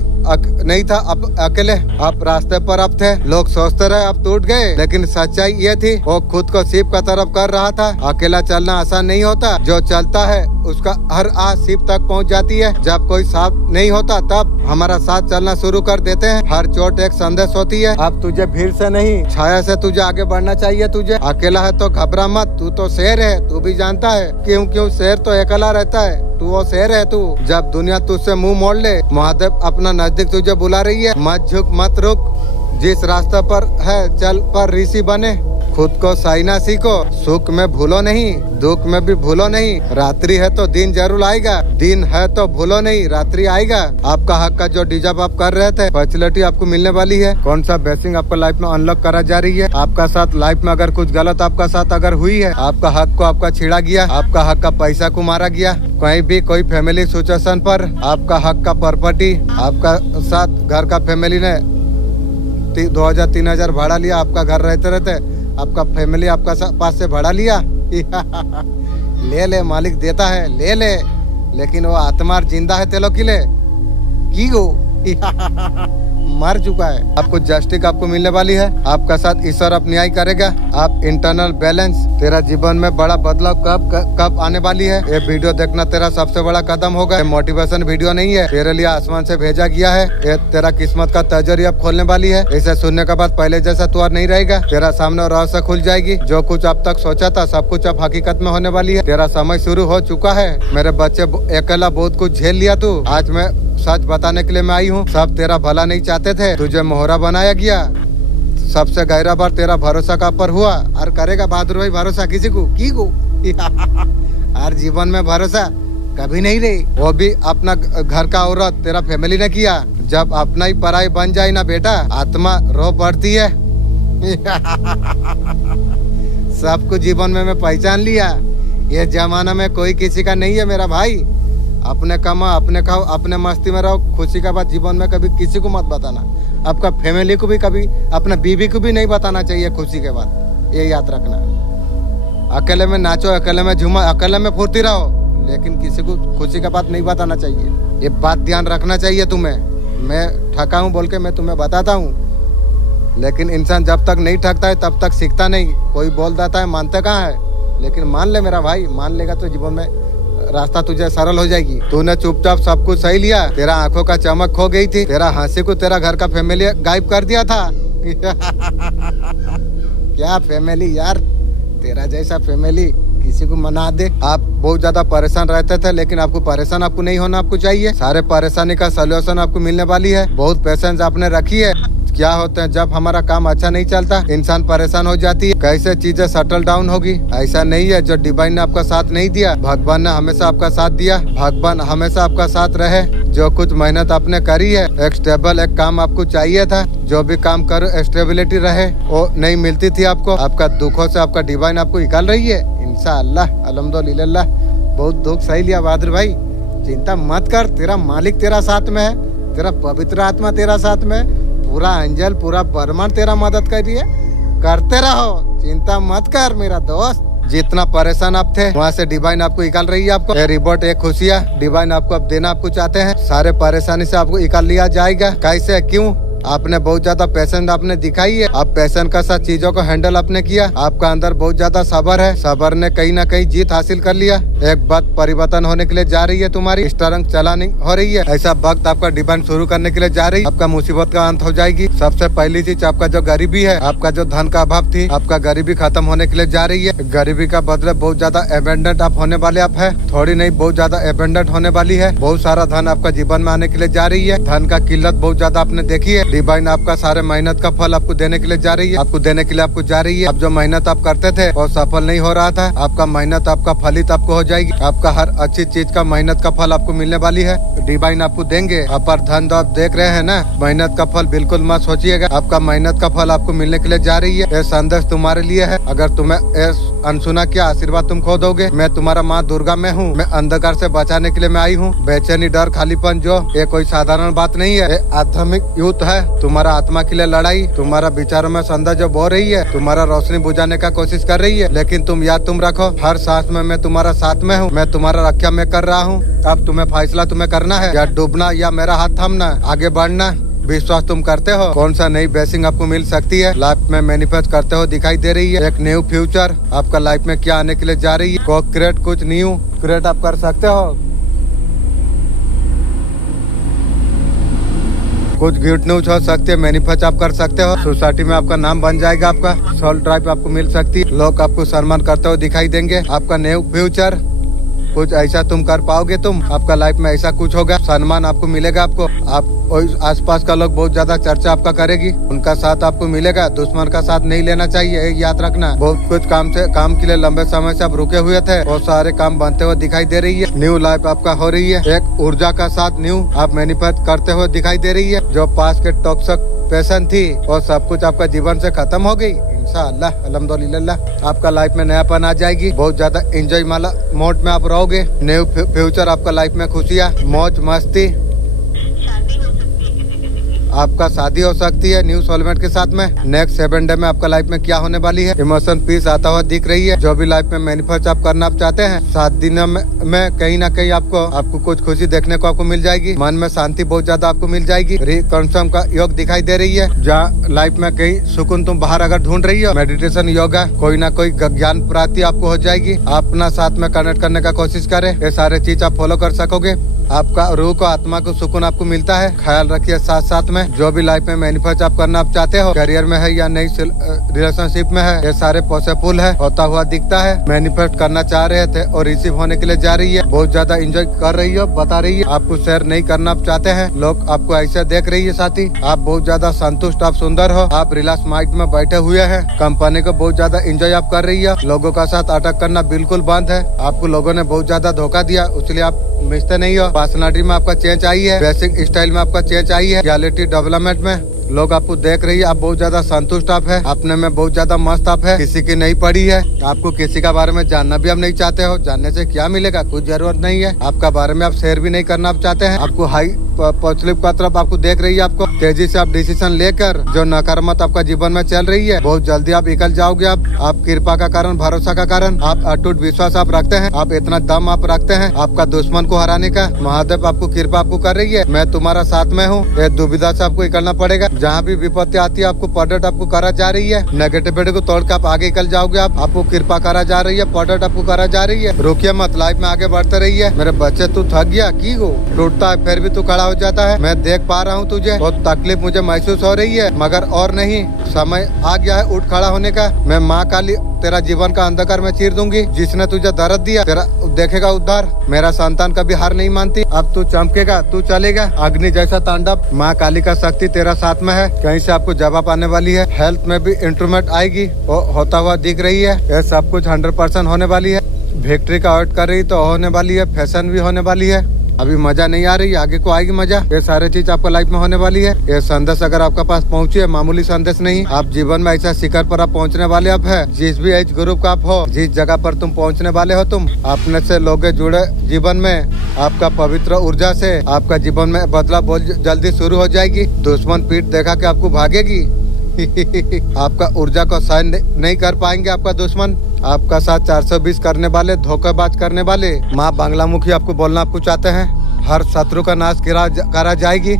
नहीं था, अब अकेले आप रास्ते पर अब थे। लोग सोचते रहे आप टूट गए, लेकिन सच्चाई ये थी वो खुद को सीप का तरफ कर रहा था। अकेला चलना आसान नहीं होता, जो चलता है उसका हर आस सीप तक पहुंच जाती है। जब कोई साथ नहीं होता तब हमारा साथ चलना शुरू कर देते हैं। हर चोट एक संदेश होती है। अब तुझे भीड़ से नहीं, छाया से तुझे आगे बढ़ना चाहिए। तुझे अकेला है तो घबरा मत, तू तो शेर है, तू भी जानता है। क्यों शेर तो अकेला रहता है, तू वो शेर है। तू जब दुनिया तुझसे मुंह मोड़ ले, महादेव अपना नजदीक तुझे बुला रही है। मत झुक मत रुक, जिस रास्ते पर है चल पर ऋषि बने। खुद को सहना सीखो। सुख में भूलो नहीं, दुख में भी भूलो नहीं। रात्रि है तो दिन जरूर आएगा, दिन है तो भूलो नहीं, रात्रि आएगा। आपका हक का जो डिजर्व आप कर रहे थे, फैसिलिटी आपको मिलने वाली है। कौन सा ब्लेसिंग आपको लाइफ में अनलॉक करा जा रही है। आपका साथ लाइफ में अगर कुछ गलत आपका साथ अगर हुई है, आपका हक को आपका छीड़ा गया, आपका हक का पैसा को मारा गया, कहीं भी कोई फैमिली सिचुएशन पर आपका हक का प्रॉपर्टी आपका साथ घर का फैमिली ने 2000-3000 भाड़ा लिया, आपका घर रहते रहते आपका फैमिली आपका पास से भाड़ा लिया। ले ले, मालिक देता है, ले ले, लेकिन वो आत्मा जिंदा है तेलो किले की हो मर चुका है। आपको जस्टिस आपको मिलने वाली है। आपका साथ ईश्वर अब न्याय करेगा। आप इंटरनल बैलेंस, तेरा जीवन में बड़ा बदलाव कब आने वाली है। ये वीडियो देखना तेरा सबसे बड़ा कदम होगा। ये मोटिवेशन वीडियो नहीं है, तेरे लिए आसमान से भेजा गया है। ये तेरा किस्मत का तजरी अब खोलने वाली है। इसे सुनने के बाद पहले जैसा तू नहीं रहेगा। तेरा सामने रहस्य खुल जाएगी। जो कुछ अब तक सोचा था सब कुछ अब हकीकत में होने वाली है। तेरा समय शुरू हो चुका है। मेरे बच्चे, अकेला बहुत कुछ झेल लिया तू। आज मैं सच बताने के लिए मैं आई हूँ। सब तेरा भला नहीं चाहते थे, तुझे मोहरा बनाया गया। सबसे गहरा बार तेरा भरोसा का पर हुआ और करेगा बहादुर भाई भरोसा किसी को की को हर जीवन में भरोसा कभी नहीं रही। वो भी अपना घर का औरत तेरा फैमिली ने किया। जब अपना ही पराई बन जाए ना बेटा, आत्मा रो पड़ती है। सब कुछ जीवन में मैं पहचान लिया। ये जमाना में कोई किसी का नहीं है मेरा भाई। अपने कमा, अपने खाओ, अपने मस्ती में रहो। खुशी का बात जीवन में कभी किसी को मत बताना। आपका फैमिली को भी कभी, अपना बीवी को भी नहीं बताना चाहिए खुशी के बाद। ये याद रखना। अकेले में नाचो, अकेले में झूमो, अकेले में फुर्ती रहो, लेकिन किसी को खुशी का बात नहीं बताना चाहिए। ये बात ध्यान रखना चाहिए तुम्हें। मैं ठगा हूँ बोल के मैं तुम्हें बताता हूँ, लेकिन इंसान जब तक नहीं ठगता है तब तक सीखता नहीं। कोई बोल देता है मानते कहाँ है, लेकिन मान ले मेरा भाई, मान लेगा तो जीवन में रास्ता तुझे सरल हो जाएगी। तूने चुपचाप सब कुछ सही लिया। तेरा आंखों का चमक खो गई थी। तेरा हंसी को तेरा घर का फैमिली गायब कर दिया था। क्या फैमिली यार, तेरा जैसा फैमिली किसी को मना दे। आप बहुत ज्यादा परेशान रहते थे, लेकिन आपको परेशान आपको नहीं होना आपको चाहिए। सारे परेशानी का सोल्यूशन आपको मिलने वाली है। बहुत पेशेंस आपने रखी है। क्या होता है जब हमारा काम अच्छा नहीं चलता, इंसान परेशान हो जाती है। कैसे चीजें सेटल डाउन होगी, ऐसा नहीं है। जो डिवाइन ने आपका साथ नहीं दिया, भगवान ने हमेशा आपका साथ दिया। भगवान हमेशा आपका साथ रहे। जो कुछ मेहनत आपने करी है, एक स्टेबल एक काम आपको चाहिए था। जो भी काम करो स्टेबिलिटी रहे, वो नहीं मिलती थी आपको। आपका दुखों से आपका डिवाइन आपको निकाल रही है। इंशाअल्लाह, अल्हम्दुलिल्लाह। बहुत दुख सही लिया बहादुर भाई, चिंता मत कर। तेरा मालिक तेरा साथ में है, तेरा पवित्र आत्मा तेरा साथ में है। पूरा अंजल, पूरा ब्रह्मांड तेरा मदद कर रही है। करते रहो, चिंता मत कर मेरा दोस्त। जितना परेशान आप थे, वहाँ से डिवाइन आपको निकाल रही है। आपको ये रिबोट, एक खुशियाँ डिवाइन आपको अब देना आपको चाहते हैं। सारे परेशानी से आपको निकाल लिया जाएगा। कैसे, क्यों? आपने बहुत ज्यादा पैशन आपने दिखाई है। आप पैशन का साथ चीजों को हैंडल आपने किया। आपका अंदर बहुत ज्यादा सब्र है। सब्र ने कहीं ना कहीं जीत हासिल कर लिया। एक बात परिवर्तन होने के लिए जा रही है तुम्हारी। स्टारंग चलानी हो रही है। ऐसा वक्त आपका डिपेंड शुरू करने के लिए जा रही है। आपका मुसीबत का अंत हो जाएगी। सबसे पहली चीज, आपका जो गरीबी है, आपका जो धन का अभाव थी, आपका गरीबी खत्म होने के लिए जा रही है। गरीबी का बदले बहुत ज्यादा एबेंडेंट आप होने वाले आप है। थोड़ी नहीं, बहुत ज्यादा एबेंडेंट होने वाली है। बहुत सारा धन आपका जीवन में आने के लिए जा रही है। धन का किल्लत बहुत ज्यादा आपने देखी है। डिवाइन आपका सारे मेहनत का फल आपको देने के लिए जा रही है। आपको देने के लिए आपको जा रही है। अब जो मेहनत आप करते थे और सफल नहीं हो रहा था, आपका मेहनत आपका फलित आपको हो जाएगी। आपका हर अच्छी चीज का मेहनत का फल आपको मिलने वाली है। डिवाइन आपको देंगे। अपर धन आप देख रहे हैं ना, मेहनत का फल बिल्कुल मत सोचिएगा। आपका मेहनत का फल आपको मिलने के लिए जा रही है। ये संदेश तुम्हारे लिए है। अगर तुम्हें अनसुना किया, आशीर्वाद तुम खो दोगे। मैं तुम्हारा माँ दुर्गा में हूँ। मैं अंधकार से बचाने के लिए मैं आई हूँ। बेचैनी, डर, खालीपन, जो ये कोई साधारण बात नहीं है। ये आध्यात्मिक युद्ध है। तुम्हारा आत्मा के लिए लड़ाई। तुम्हारा विचारों में संदेह जो बो रही है, तुम्हारा रोशनी बुझाने का कोशिश कर रही है। लेकिन तुम याद तुम रखो, हर सांस में मैं तुम्हारा साथ में हूँ। मैं तुम्हारा रक्षा में कर रहा हूँ। अब तुम्हें फैसला तुम्हें करना है, या डूबना या मेरा हाथ थामना, आगे बढ़ना। विश्वास तुम करते हो? कौन सा नई ब्लेसिंग आपको मिल सकती है, लाइफ में मैनिफेस्ट करते हो दिखाई दे रही है। एक न्यू फ्यूचर आपका लाइफ में क्या आने के लिए जा रही है। को क्रिएट, कुछ न्यू क्रिएट आप कर सकते हो। कुछ गुड न्यूज हो सकती है, मैनिफेस्ट आप कर सकते हो। सोसाइटी में आपका नाम बन जाएगा। आपका सोल ड्राइव आपको मिल सकती है। लोग आपको सम्मान करते हुए दिखाई देंगे। आपका न्यू फ्यूचर, कुछ ऐसा तुम कर पाओगे। तुम, आपका लाइफ में ऐसा कुछ होगा, सम्मान आपको मिलेगा। आपको आप आसपास का लोग बहुत ज्यादा चर्चा आपका करेगी, उनका साथ आपको मिलेगा। दुश्मन का साथ नहीं लेना चाहिए, याद रखना। बहुत कुछ काम के लिए लंबे समय से आप रुके हुए थे, बहुत सारे काम बनते हुए दिखाई दे रही है। न्यू लाइफ आपका हो रही है, एक ऊर्जा का साथ न्यू आप मैनिफेस्ट करते हुए दिखाई दे रही है। जो पास के टॉक्सिक पैशन थी और सब कुछ आपका जीवन से खत्म हो गई। इंशाअल्लाह अल्हम्दुलिल्लाह आपका लाइफ में नयापन आ जाएगी। बहुत ज्यादा एंजॉय वाला मोड में आप रहोगे। न्यू फ्यूचर आपका लाइफ में, खुशियाँ, मौज मस्ती, आपका शादी हो सकती है न्यू सोलमेट के साथ में। नेक्स्ट 7 डे में आपका लाइफ में क्या होने वाली है, इमोशन पीस आता हुआ दिख रही है। जो भी लाइफ में मैनिफेस्ट आप करना आप चाहते हैं, 7 दिनों में कहीं ना कहीं आपको कुछ खुशी देखने को आपको मिल जाएगी। मन में शांति बहुत ज्यादा आपको मिल जाएगी। रिकॉन्फर्म का योग दिखाई दे रही है। जहाँ लाइफ में कहीं सुकून तुम बाहर अगर ढूंढ रही हो, मेडिटेशन, योगा, कोई ना कोई ज्ञान प्राप्ति आपको हो जाएगी। अपना साथ में कनेक्ट करने का कोशिश करें, ये सारे चीज आप फॉलो कर सकोगे। आपका रूह को, आत्मा को सुकून आपको मिलता है। ख्याल रखिए साथ साथ में जो भी लाइफ में मैनिफेस्ट आप करना आप चाहते हो, करियर में है या नई रिलेशनशिप में है, ये सारे पॉसिबल है, होता हुआ दिखता है। मैनिफेस्ट करना चाह रहे थे और रिसीव होने के लिए जा रही है। बहुत ज्यादा एंजॉय कर रही हो, बता रही है। आपको शेयर नहीं करना आप चाहते हैं, लोग आपको ऐसे देख रही है साथी। आप बहुत ज्यादा संतुष्ट, आप सुंदर हो, आप रिलैक्स माइंड में बैठे हुए हैं। कंपनी को बहुत ज्यादा एंजॉय आप कर रही है। लोगों का साथ अटैक करना बिल्कुल बंद है। आपको लोगों ने बहुत ज्यादा धोखा दिया, इसलिए आप मिलते नहीं हो। पर्सनालिटी में आपका चेंज आई है, बेसिक स्टाइल में आपका चेंज आई है, रियलिटी डेवलपमेंट में लोग आपको देख रही है। आप बहुत ज्यादा संतुष्ट आप है, अपने में बहुत ज्यादा मस्त आप है, किसी की नहीं पड़ी है। आपको किसी का बारे में जानना भी आप नहीं चाहते हो, जानने से क्या मिलेगा, कुछ जरूरत नहीं है। आपका बारे में आप शेयर भी नहीं करना आप चाहते हैं। आपको हाई पॉजिटिव का तरफ आपको देख रही है। आपको तेजी से आप डिसीजन लेकर जो नकारात्मक आपका जीवन में चल रही है, बहुत जल्दी आप निकल जाओगे। आप कृपा का कारण, भरोसा का कारण, आप अटूट विश्वास आप रखते हैं, आप इतना दम आप रखते हैं आपका दुश्मन को हराने का। महादेव आपको कृपा आपको कर रही है, मैं तुम्हारा साथ में हूँ। ये दुविधा से आपको निकलना पड़ेगा। जहाँ भी विपत्ति आती है, आपको पॉजिटिव आपको करा जा रही है। नेगेटिविटी को तोड़ के आप आगे निकल जाओगे। आपको कृपा करा जा रही है, पॉजिटिव आपको करा जा रही है। रुकिए मत, लाइफ में आगे बढ़ते रहिए। मेरे बच्चे, तू थक गया की हो, टूटता है फिर भी तू खड़ा हो जाता है। मैं देख पा रहा हूँ तुझे, बहुत तकलीफ मुझे महसूस हो रही है, मगर और नहीं, समय आ गया है उठ खड़ा होने का। मैं माँ काली तेरा जीवन का अंधकार में चीर दूंगी। जिसने तुझे दर्द दिया, तेरा देखेगा उद्धार। मेरा संतान कभी हार नहीं मानती। अब तू चमकेगा, तू चलेगा। अग्नि जैसा तांडव, माँ काली का शक्ति तेरा साथ में है। कहीं से आपको जवाब आने वाली है। हेल्थ में भी इंप्रूवमेंट आएगी, वो होता हुआ दिख रही है। ये सब कुछ 100% होने वाली है। विक्ट्री का वेट कर रही तो होने वाली है। फैशन भी होने वाली है। अभी मजा नहीं आ रही, आगे को आएगी मजा। ये सारे चीज आपका लाइफ में होने वाली है। ये संदेश अगर आपके पास पहुंची है, मामूली संदेश नहीं, आप जीवन में ऐसा शिखर पर आप पहुंचने वाले आप है। जिस भी एज ग्रुप का आप हो, जिस जगह पर तुम पहुंचने वाले हो, तुम अपने से लोग जुड़े जीवन में, आपका पवित्र ऊर्जा से आपका जीवन में बदलाव बहुत जल्दी शुरू हो जाएगी। दुश्मन पीठ देखा के आपको भागेगी। आपका ऊर्जा को सहन नहीं कर पाएंगे आपका दुश्मन। आपका साथ 420 करने वाले, धोखेबाज करने वाले, माँ बांग्लामुखी आपको बोलना आपको चाहते हैं। हर शत्रु का नाश करा जाएगी।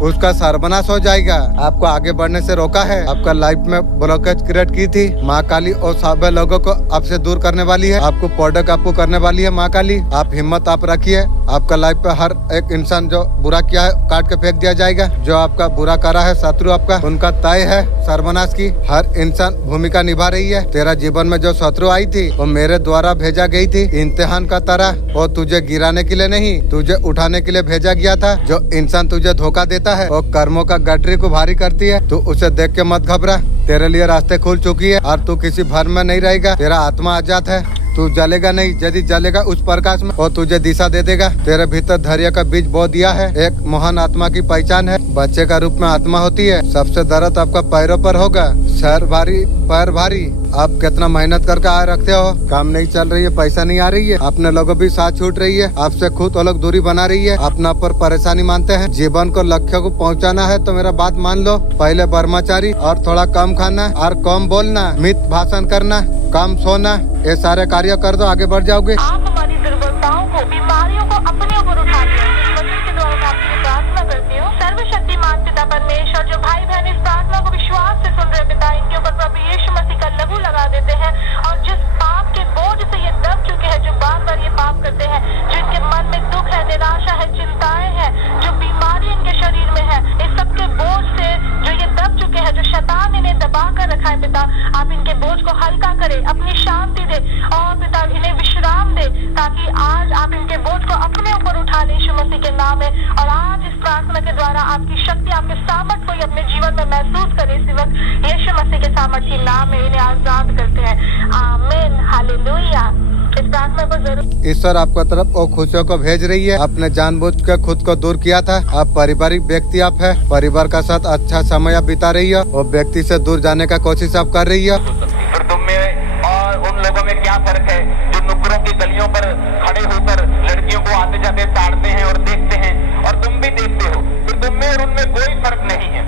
उसका सर्वनाश हो जाएगा। आपको आगे बढ़ने से रोका है, आपका लाइफ में ब्लॉकेज क्रिएट की थी माँ काली, और सभी लोगों को आपसे दूर करने वाली है। आपको प्रोडक्ट आपको करने वाली है माँ काली। आप हिम्मत आप रखिए। आपका लाइफ पे हर एक इंसान जो बुरा किया है काट के फेंक दिया जाएगा। जो आपका बुरा करा है शत्रु आपका, उनका तय है सर्वनाश की। हर इंसान भूमिका निभा रही है। तेरा जीवन में जो शत्रु आई थी, वो मेरे द्वारा भेजा गई थी इम्तिहान का तरह। वो तुझे गिराने के लिए नहीं, तुझे उठाने के लिए भेजा गया था। जो इंसान तुझे धोखा देता है, वो कर्मों का गठरी को भारी करती है। तू उसे देख के मत घबरा। तेरे लिए रास्ते खुल चुकी है और तू किसी भ्रम में नहीं रहेगा। तेरा आत्मा आजाद है। तू जलेगा नहीं, यदि जलेगा उस प्रकाश में, और तुझे दिशा दे देगा। तेरे भीतर धैर्य का बीज बो दिया है। एक महान आत्मा की पहचान है। बच्चे का रूप में आत्मा होती है। सबसे दर्द आपका पैरों पर होगा। सर भारी, पैर भारी। आप कितना मेहनत करके आ रखते हो, काम नहीं चल रही है, पैसा नहीं आ रही है, अपने लोगों भी साथ छूट रही है, आपसे खुद अलग दूरी बना रही है, अपना पर परेशानी मानते हैं। जीवन को लक्ष्य को पहुंचाना है तो मेरा बात मान लो। पहले ब्रह्मचारी और थोड़ा कम खाना और कम बोलना, मित भाषण करना, कम सोना, ये सारे कार्य कर दो, आगे बढ़ जाओगे। आप हमारी दुर्बलताओं को, बीमारियों को अपने ऊपर उठा लिया। इस मंदिर के द्वारा मैं आपकी प्रार्थना करती हूँ। सर्वशक्तिमान पिता परमेश्वर, जो भाई बहन इस प्रार्थना को विश्वास से सुन रहे पिता, इनके ऊपर प्रभु यीशु मसीह का लहू लगा देते हैं। और जिस पाप के बोझ से ये दब चुके हैं, जो बार बार ये पाप करते हैं, जिनके मन में दुख है, निराशा है, चिंताएं हैं, जो बीमारी इनके शरीर में है, इस सब के बोझ से जो ये दब चुके हैं, जो शैतान इन्हें दबा कर रखा है पिता, आप इनके बोझ को हल्का करें, अपनी शांति दे। और पिता इन्हें विश्राम दे, ताकि आज आप इनके बोझ को अपने ऊपर उठा ले यीशु मसीह के नाम में। और आज इस प्रार्थना के द्वारा आपकी शक्ति, आपके सामर्थ को अपने जीवन में महसूस करे। इस वक्त यीशु मसीह के सामर्थ के नाम में इन्हें आजाद करते हैं। आमीन, हालेलुया। इस प्रार्थना को जरूर ईश्वर आपको तरफ वो खुशियों को भेज रही है। आपने जानबूझ के खुद को दूर किया था। आप पारिवारिक व्यक्ति आप है, परिवार का साथ अच्छा समय आप बिता रही है, वो व्यक्ति से दूर जाने का कोशिश आप कर रही है। फिर तुम में और उन लोगों में क्या फर्क है जो नुक्करों की गलियों पर खड़े होकर लड़कियों को आते जाते ताड़ते हैं और देखते हैं, और तुम भी देखते हो। फिर तुम में और उनमें कोई फर्क नहीं है।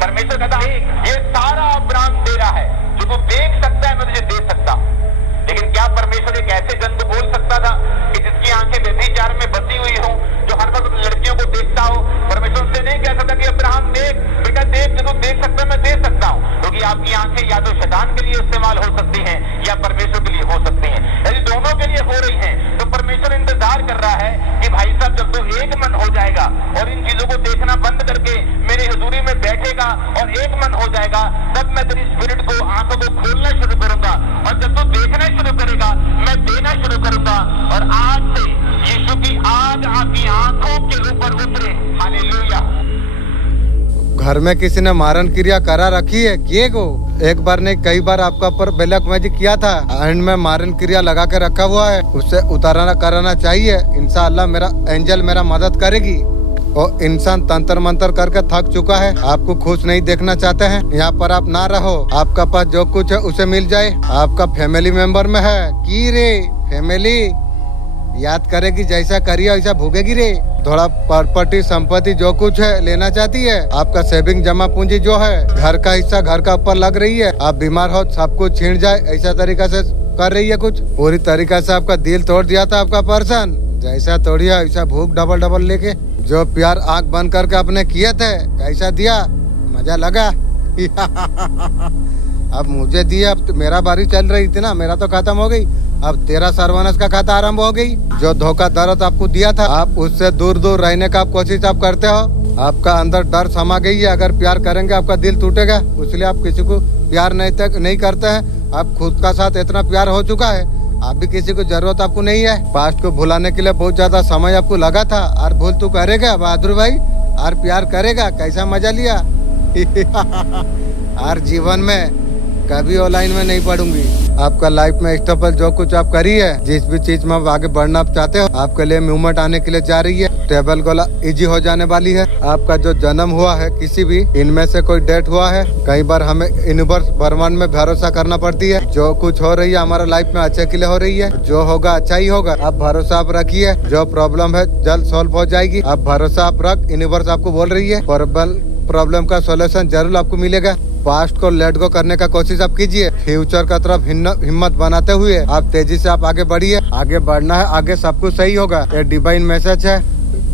परमेश्वर कहता है ये सारा अब्राहम तेरा है, जो तू देख सकता है मैं तुझे दे सकता हूँ। लेकिन क्या परमेश्वर एक ऐसे जन को बोल सकता था कि जिसकी आंखें व्यभिचार में बसी हुई हो, जो हर वक्त लड़कियों को देखता हो? परमेश्वर से नहीं कह सकता कि अब्राहम देख बेटा, देख जो तू देख सकता है मैं दे सकता हूँ, क्योंकि आपकी आंखें या तो शैतान के लिए इस्तेमाल हो सकती हैं या परमेश्वर के लिए हो सकती हैं। यदि दोनों के लिए हो रही हैं तो परमेश्वर इंतजार कर रहा है कि भाई साहब जब तू एक मन हो जाएगा और इन चीजों को देखना बंद करके मेरी हुजूरी में बैठेगा और एक मन हो जाएगा, तब मैं तेरी स्पिरिट को, आंखों को खोलना शुरू करूंगा। और जब तू देखना शुरू करेगा मैं देना शुरू करूंगा। और आज से यीशु की आग आपकी आंखों के ऊपर उतरे। हालेलुया। घर में किसी ने मारण क्रिया करा रखी है, किए को एक बार नहीं कई बार आपका ऊपर ब्लैक मैजिक किया था, एंड में मारण क्रिया लगा के रखा हुआ है, उससे उतारना कराना चाहिए। इंशाअल्लाह मेरा एंजल मेरा मदद करेगी। और इंसान तंत्र मंत्र करके थक चुका है, आपको खुश नहीं देखना चाहते हैं, यहाँ पर आप ना रहो। आपका पास जो कुछ है उसे मिल जाए, आपका फैमिली मेंबर में है की रे फैमिली याद करेगी, जैसा करिए वैसा भोगेगी रे। थोड़ा प्रॉपर्टी संपत्ति जो कुछ है लेना चाहती है, आपका सेविंग जमा पूंजी जो है, घर का हिस्सा घर का ऊपर लग रही है, आप बीमार हो सब कुछ छीन जाए ऐसा तरीका से कर रही है। कुछ पूरी तरीका से आपका दिल तोड़ दिया था आपका पर्सन, जैसा तोड़िया वैसा भूख डबल डबल लेके। जो प्यार आंख बंद करके आपने किए थे कैसा दिया, मजा लगा? अब मुझे दिया, अब मेरा बारी चल रही थी ना, मेरा तो खत्म हो गई, अब तेरा सर्वनाश का खाता आरंभ हो गई। जो धोखा दर्द आपको दिया था, आप उससे दूर दूर रहने का कोशिश आप करते हो। आपका अंदर डर समा गई है, अगर प्यार करेंगे आपका दिल टूटेगा, इसलिए आप किसी को प्यार नहीं करते हैं। आप खुद का साथ इतना प्यार हो चुका है, आप भी किसी को जरूरत आपको नहीं है। पास्ट को भुलाने के लिए बहुत ज्यादा समय आपको लगा था, और भूल तू करेगा बहादुर भाई, और प्यार करेगा, कैसा मजा लिया। और जीवन में कभी ऑनलाइन में नहीं पढ़ूंगी। आपका लाइफ में स्टेबल जो कुछ आप करी है, जिस भी चीज में आप आगे बढ़ना आप चाहते हो, आपके लिए मूवमेंट आने के लिए जा रही है। टेबल गोला इजी हो जाने वाली है। आपका जो जन्म हुआ है, किसी भी इनमें से कोई डेट हुआ है, कई बार हमें यूनिवर्स ब्रह्मांड में भरोसा करना पड़ती है। जो कुछ हो रही है हमारा लाइफ में अच्छे के लिए हो रही है, जो होगा अच्छा ही होगा। आप भरोसा आप रखिए, जो प्रॉब्लम है जल्द सॉल्व हो जाएगी। आप भरोसा आप रख, यूनिवर्स आपको बोल रही है प्रॉब्लम का सोल्यूशन जरूर आपको मिलेगा। पास्ट को लेट गो करने का कोशिश आप कीजिए, फ्यूचर का तरफ हिम्मत बनाते हुए आप तेजी से आप आगे बढ़िए। आगे बढ़ना है, आगे सब कुछ सही होगा। ये डिवाइन मैसेज है।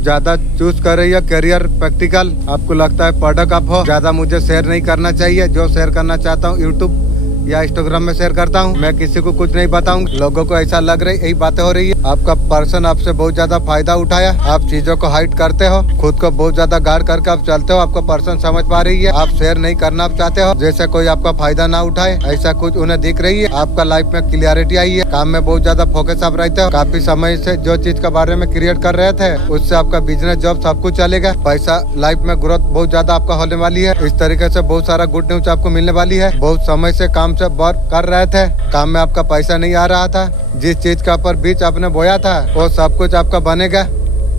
ज्यादा चूज कर रही है करियर प्रैक्टिकल, आपको लगता है प्रोडक्ट आप हो, ज्यादा मुझे शेयर नहीं करना चाहिए। जो शेयर करना चाहता हूँ यूट्यूब या इंस्टाग्राम में शेयर करता हूँ, मैं किसी को कुछ नहीं बताऊँ। लोगों को ऐसा लग रहा है यही बातें हो रही है। आपका पर्सन आपसे बहुत ज्यादा फायदा उठाया, आप चीजों को हाइड करते हो, खुद को बहुत ज्यादा गार्ड करके आप चलते हो। आपका पर्सन समझ पा रही है, आप शेयर नहीं करना आप चाहते हो, जैसे कोई आपका फायदा ना उठाए, ऐसा कुछ उन्हें दिख रही है। आपका लाइफ में क्लियरिटी आई है, काम में बहुत ज्यादा फोकस आप रहते हो। काफी समय से जो चीज के बारे में क्रिएट कर रहे थे, उससे आपका बिजनेस जॉब सब कुछ चलेगा। पैसा लाइफ में ग्रोथ बहुत ज्यादा आपका होने वाली है। इस तरीके से बहुत सारा गुड न्यूज आपको मिलने वाली है। बहुत समय से काम से वर्क कर रहे थे, काम में आपका पैसा नहीं आ रहा था, जिस चीज का पर बीज आपने बोया था वो सब कुछ आपका बनेगा।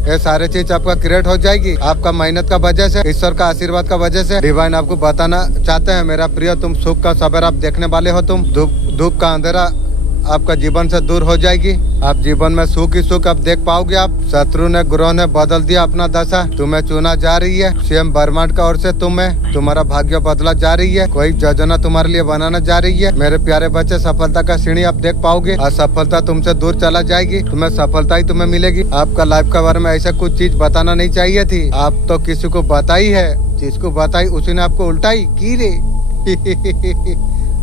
ये सारे चीज आपका क्रिएट हो जाएगी, आपका मेहनत का वजह से, ईश्वर का आशीर्वाद का वजह से। डिवाइन आपको बताना चाहते हैं, मेरा प्रिय तुम सुख का सवेरा आप देखने वाले हो। तुम धूप का अंधेरा आपका जीवन से दूर हो जाएगी। आप जीवन में सुख ही सुख आप देख पाओगे। आप शत्रु ने ग्रह ने बदल दिया अपना दशा, तुम्हें चुना जा रही है स्वयं ब्रह्मांड का ओर से। तुम्हारा भाग्य बदला जा रही है, कोई योजना तुम्हारे लिए बनाना जा रही है। मेरे प्यारे बच्चे, सफलता का सीढ़ी आप देख पाओगे। असफलता तुमसे दूर चला जाएगी, तुम्हें सफलता ही तुम्हें मिलेगी। आपका लाइफ के बारे में ऐसा कुछ चीज बताना नहीं चाहिए थी, आप तो किसी को बताई है, जिसको बताई उसी ने आपको उल्टाई की रे।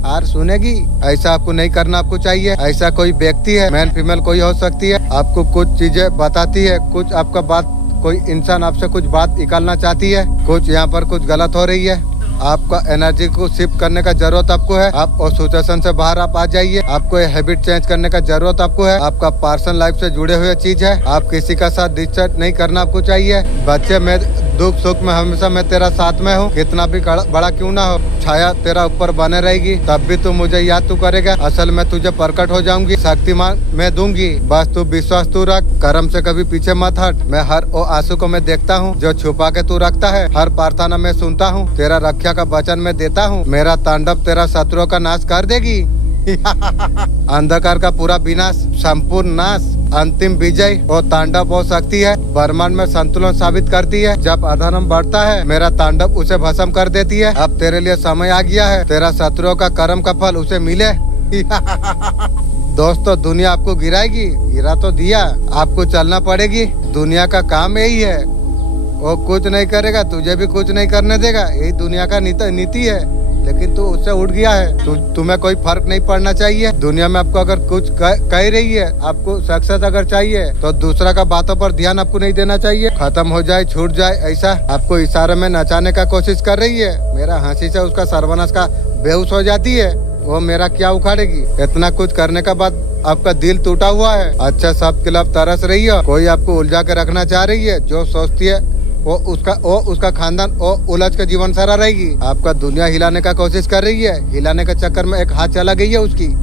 आर सुनेगी, ऐसा आपको नहीं करना आपको चाहिए। ऐसा कोई व्यक्ति है, मैन फीमेल कोई हो सकती है, आपको कुछ चीजें बताती है, कुछ आपका बात, कोई इंसान आपसे कुछ बात निकालना चाहती है, कुछ यहाँ पर कुछ गलत हो रही है। आपका एनर्जी को शिफ्ट करने का जरूरत आपको है। आप उस सिचुएशन से बाहर आप आ जाइए। आपको ये हैबिट चेंज करने का जरूरत आपको है। आपका पर्सनल लाइफ से जुड़े हुए चीज है। आप किसी का साथ डिस्टर्ब नहीं करना आपको चाहिए। बच्चे, मैं दुख सुख में हमेशा मैं तेरा साथ में हूँ। कितना भी बड़ा क्यों ना हो, छाया तेरा ऊपर बने रहेगी। तब भी तू मुझे याद तू करेगा। असल में तुझे प्रकट हो जाऊंगी, शक्तिमान मैं दूंगी। बस तू विश्वास तू रख, कर्म से कभी पीछे मत हट। मैं हर वो आंसू को मैं देखता हूँ जो छुपा के तू रखता है। हर प्रार्थना मैं सुनता हूँ, तेरा रक्षा का वचन मैं देता हूँ। मेरा तांडव तेरा शत्रुओं का नाश कर देगी। अंधकार का पूरा विनाश, संपूर्ण नाश, अंतिम विजय और तांडव हो सकती है। ब्रह्मांड में संतुलन साबित करती है। जब अधर्म बढ़ता है, मेरा तांडव उसे भस्म कर देती है। अब तेरे लिए समय आ गया है, तेरा शत्रुओं का कर्म का फल उसे मिले। दोस्तों, दुनिया आपको गिराएगी, गिरा तो दिया, आपको चलना पड़ेगी। दुनिया का काम यही है, वो कुछ नहीं करेगा, तुझे भी कुछ नहीं करने देगा। यही दुनिया का नीति है। लेकिन तू उससे उठ गया है। तुम्हें कोई फर्क नहीं पड़ना चाहिए। दुनिया में आपको अगर कुछ कह रही है, आपको सक्सेस अगर चाहिए, तो दूसरा का बातों पर ध्यान आपको नहीं देना चाहिए। खत्म हो जाए, छूट जाए, ऐसा आपको इशारे में नचाने का कोशिश कर रही है। मेरा हंसी से उसका सर्वनाश का बेहोश हो जाती है। वो मेरा क्या उखाड़ेगी। इतना कुछ करने के बाद आपका दिल टूटा हुआ है। अच्छा, सब खिलाफ तरस रही है। कोई आपको उलझा के रखना चाह रही है। जो सोचती है वो उसका खानदान वो उलझ के जीवन सारा रहेगी। आपका दुनिया हिलाने का कोशिश कर रही है। हिलाने के चक्कर में एक हाथ चला गई है उसकी।